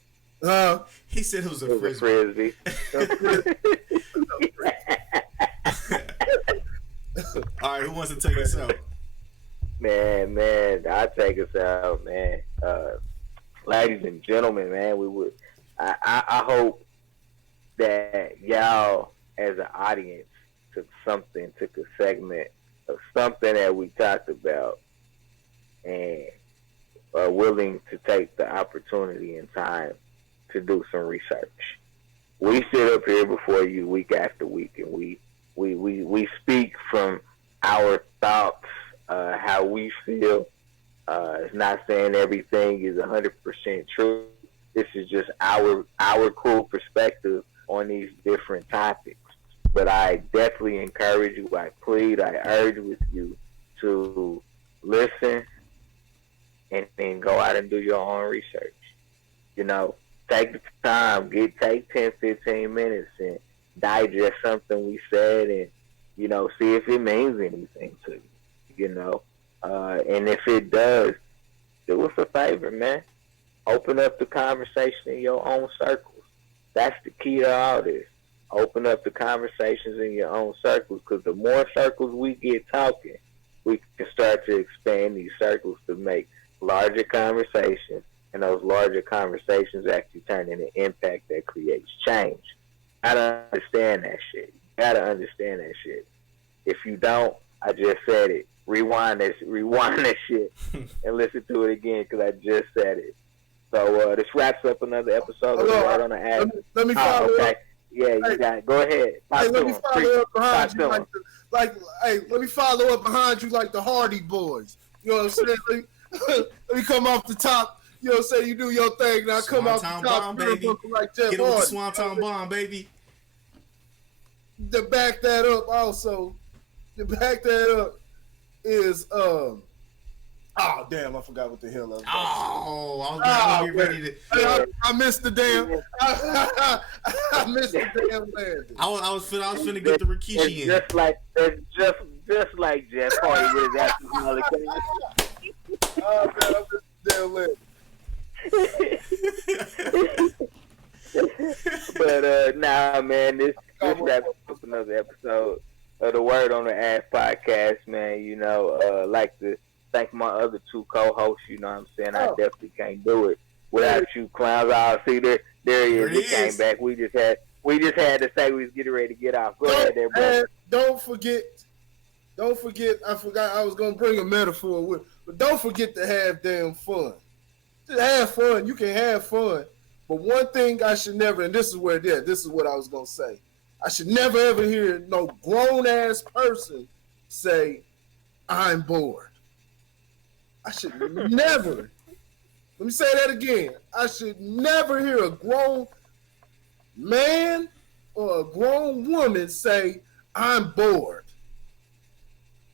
He said it was a frisbee. All right, who wants to take us out? Man, I'll take us out, man. Ladies and gentlemen, man, I hope that y'all as an audience took a segment of something that we talked about and are willing to take the opportunity and time to do some research. We sit up here before you week after week, and we speak from our thoughts, how we feel. It's not saying everything is 100% true. This is just our cool perspective on these different topics. But I definitely encourage you, I urge with you to listen and then go out and do your own research. Take the time, take 10, 15 minutes and digest something we said and, see if it means anything to you, and if it does, do us a favor, man. Open up the conversation in your own circles. That's the key to all this. Open up the conversations in your own circles, because the more circles we get talking, we can start to expand these circles to make larger conversations, and those larger conversations actually turn into impact that creates change. You gotta understand that shit. If you don't, I just said it. Rewind that shit and listen to it again, because I just said it. So this wraps up another episode of Right on the App. Let me follow up. Yeah, you got it. Go ahead. Let me follow up behind you let me follow up behind you like the Hardy Boys. You know what I'm saying? Let me come off the top. You know what I'm saying? You do your thing, and I come off the top. Bomb, baby. Like Jeff Get Hardy. on the Swanton Bomb, baby. To back that up is Oh damn! I forgot what the hell I was. Oh, I was getting ready to. I missed the damn. I missed the damn landing. I was finna get the Rikishi in. Just like Jeff Hardy with his alcoholic. Oh man, I missed the damn landing. But nah, man, this wraps up another episode of the Word on the Ass podcast, man. You know, like to thank my other two co-hosts. You know what I'm saying? I definitely can't do it without you clowns. I'll see there he is. He came back. We just had to say we was getting ready to get off. Go ahead there, bro. Don't forget. I forgot I was gonna bring a metaphor with, but don't forget to have damn fun. Just have fun. You can have fun. But one thing I should never, and this is what I was gonna say. I should never ever hear no grown ass person say, "I'm bored." I should never. Let me say that again. I should never hear a grown man or a grown woman say, "I'm bored."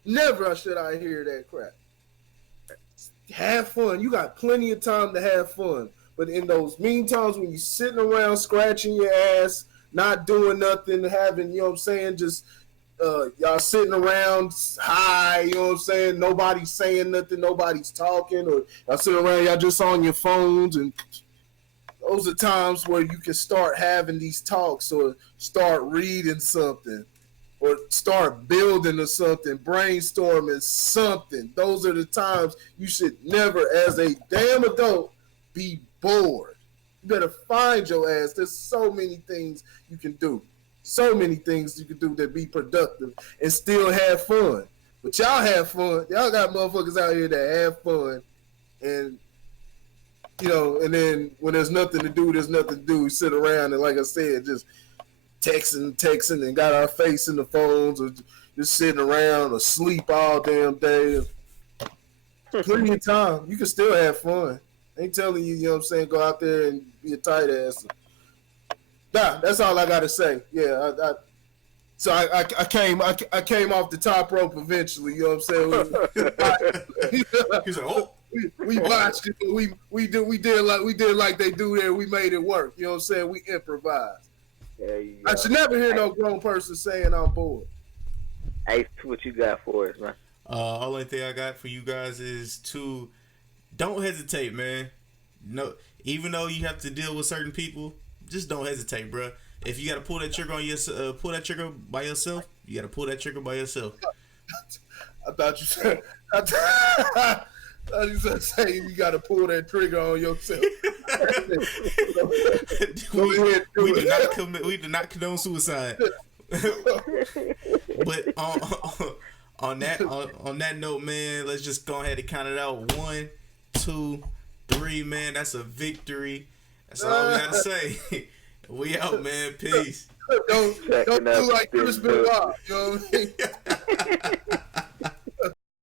Never should I hear that crap. Have fun. You got plenty of time to have fun. But in those mean times when you're sitting around scratching your ass, not doing nothing, having, you know what I'm saying, just y'all sitting around high, you know what I'm saying, nobody's saying nothing, nobody's talking, or y'all sitting around, y'all just on your phones, and those are times where you can start having these talks or start reading something or start building or something, brainstorming something. Those are the times you should never, as a damn adult, be bored. You better find your ass. There's so many things you can do. So many things you can do that be productive and still have fun. But y'all have fun. Y'all got motherfuckers out here that have fun. And, you know, and then when there's nothing to do, there's nothing to do. We sit around and, like I said, just texting and got our face in the phones or just sitting around or sleep all damn day. Plenty of time. You can still have fun. Ain't telling you, you know what I'm saying, go out there and be a tight ass. Nah, that's all I gotta say. Yeah, so I came off the top rope eventually, you know what I'm saying? He's like, oh. We watched it, but we did like they do there. We made it work. You know what I'm saying? We improvised. I should never hear no grown person saying I'm bored. Hey, what you got for us, man? Only thing I got for you guys is to don't hesitate, man. No, even though you have to deal with certain people, just don't hesitate, bro. If you gotta pull that trigger on pull that trigger by yourself. You gotta pull that trigger by yourself. I thought you said. I thought you said saying you gotta pull that trigger on yourself. We do not condone suicide. But on that note, man, let's just go ahead and count it out. 1, 2, 3, man. That's a victory. That's all we gotta say. We out, man. Peace. Don't do like Chris Benoit. You know what I mean?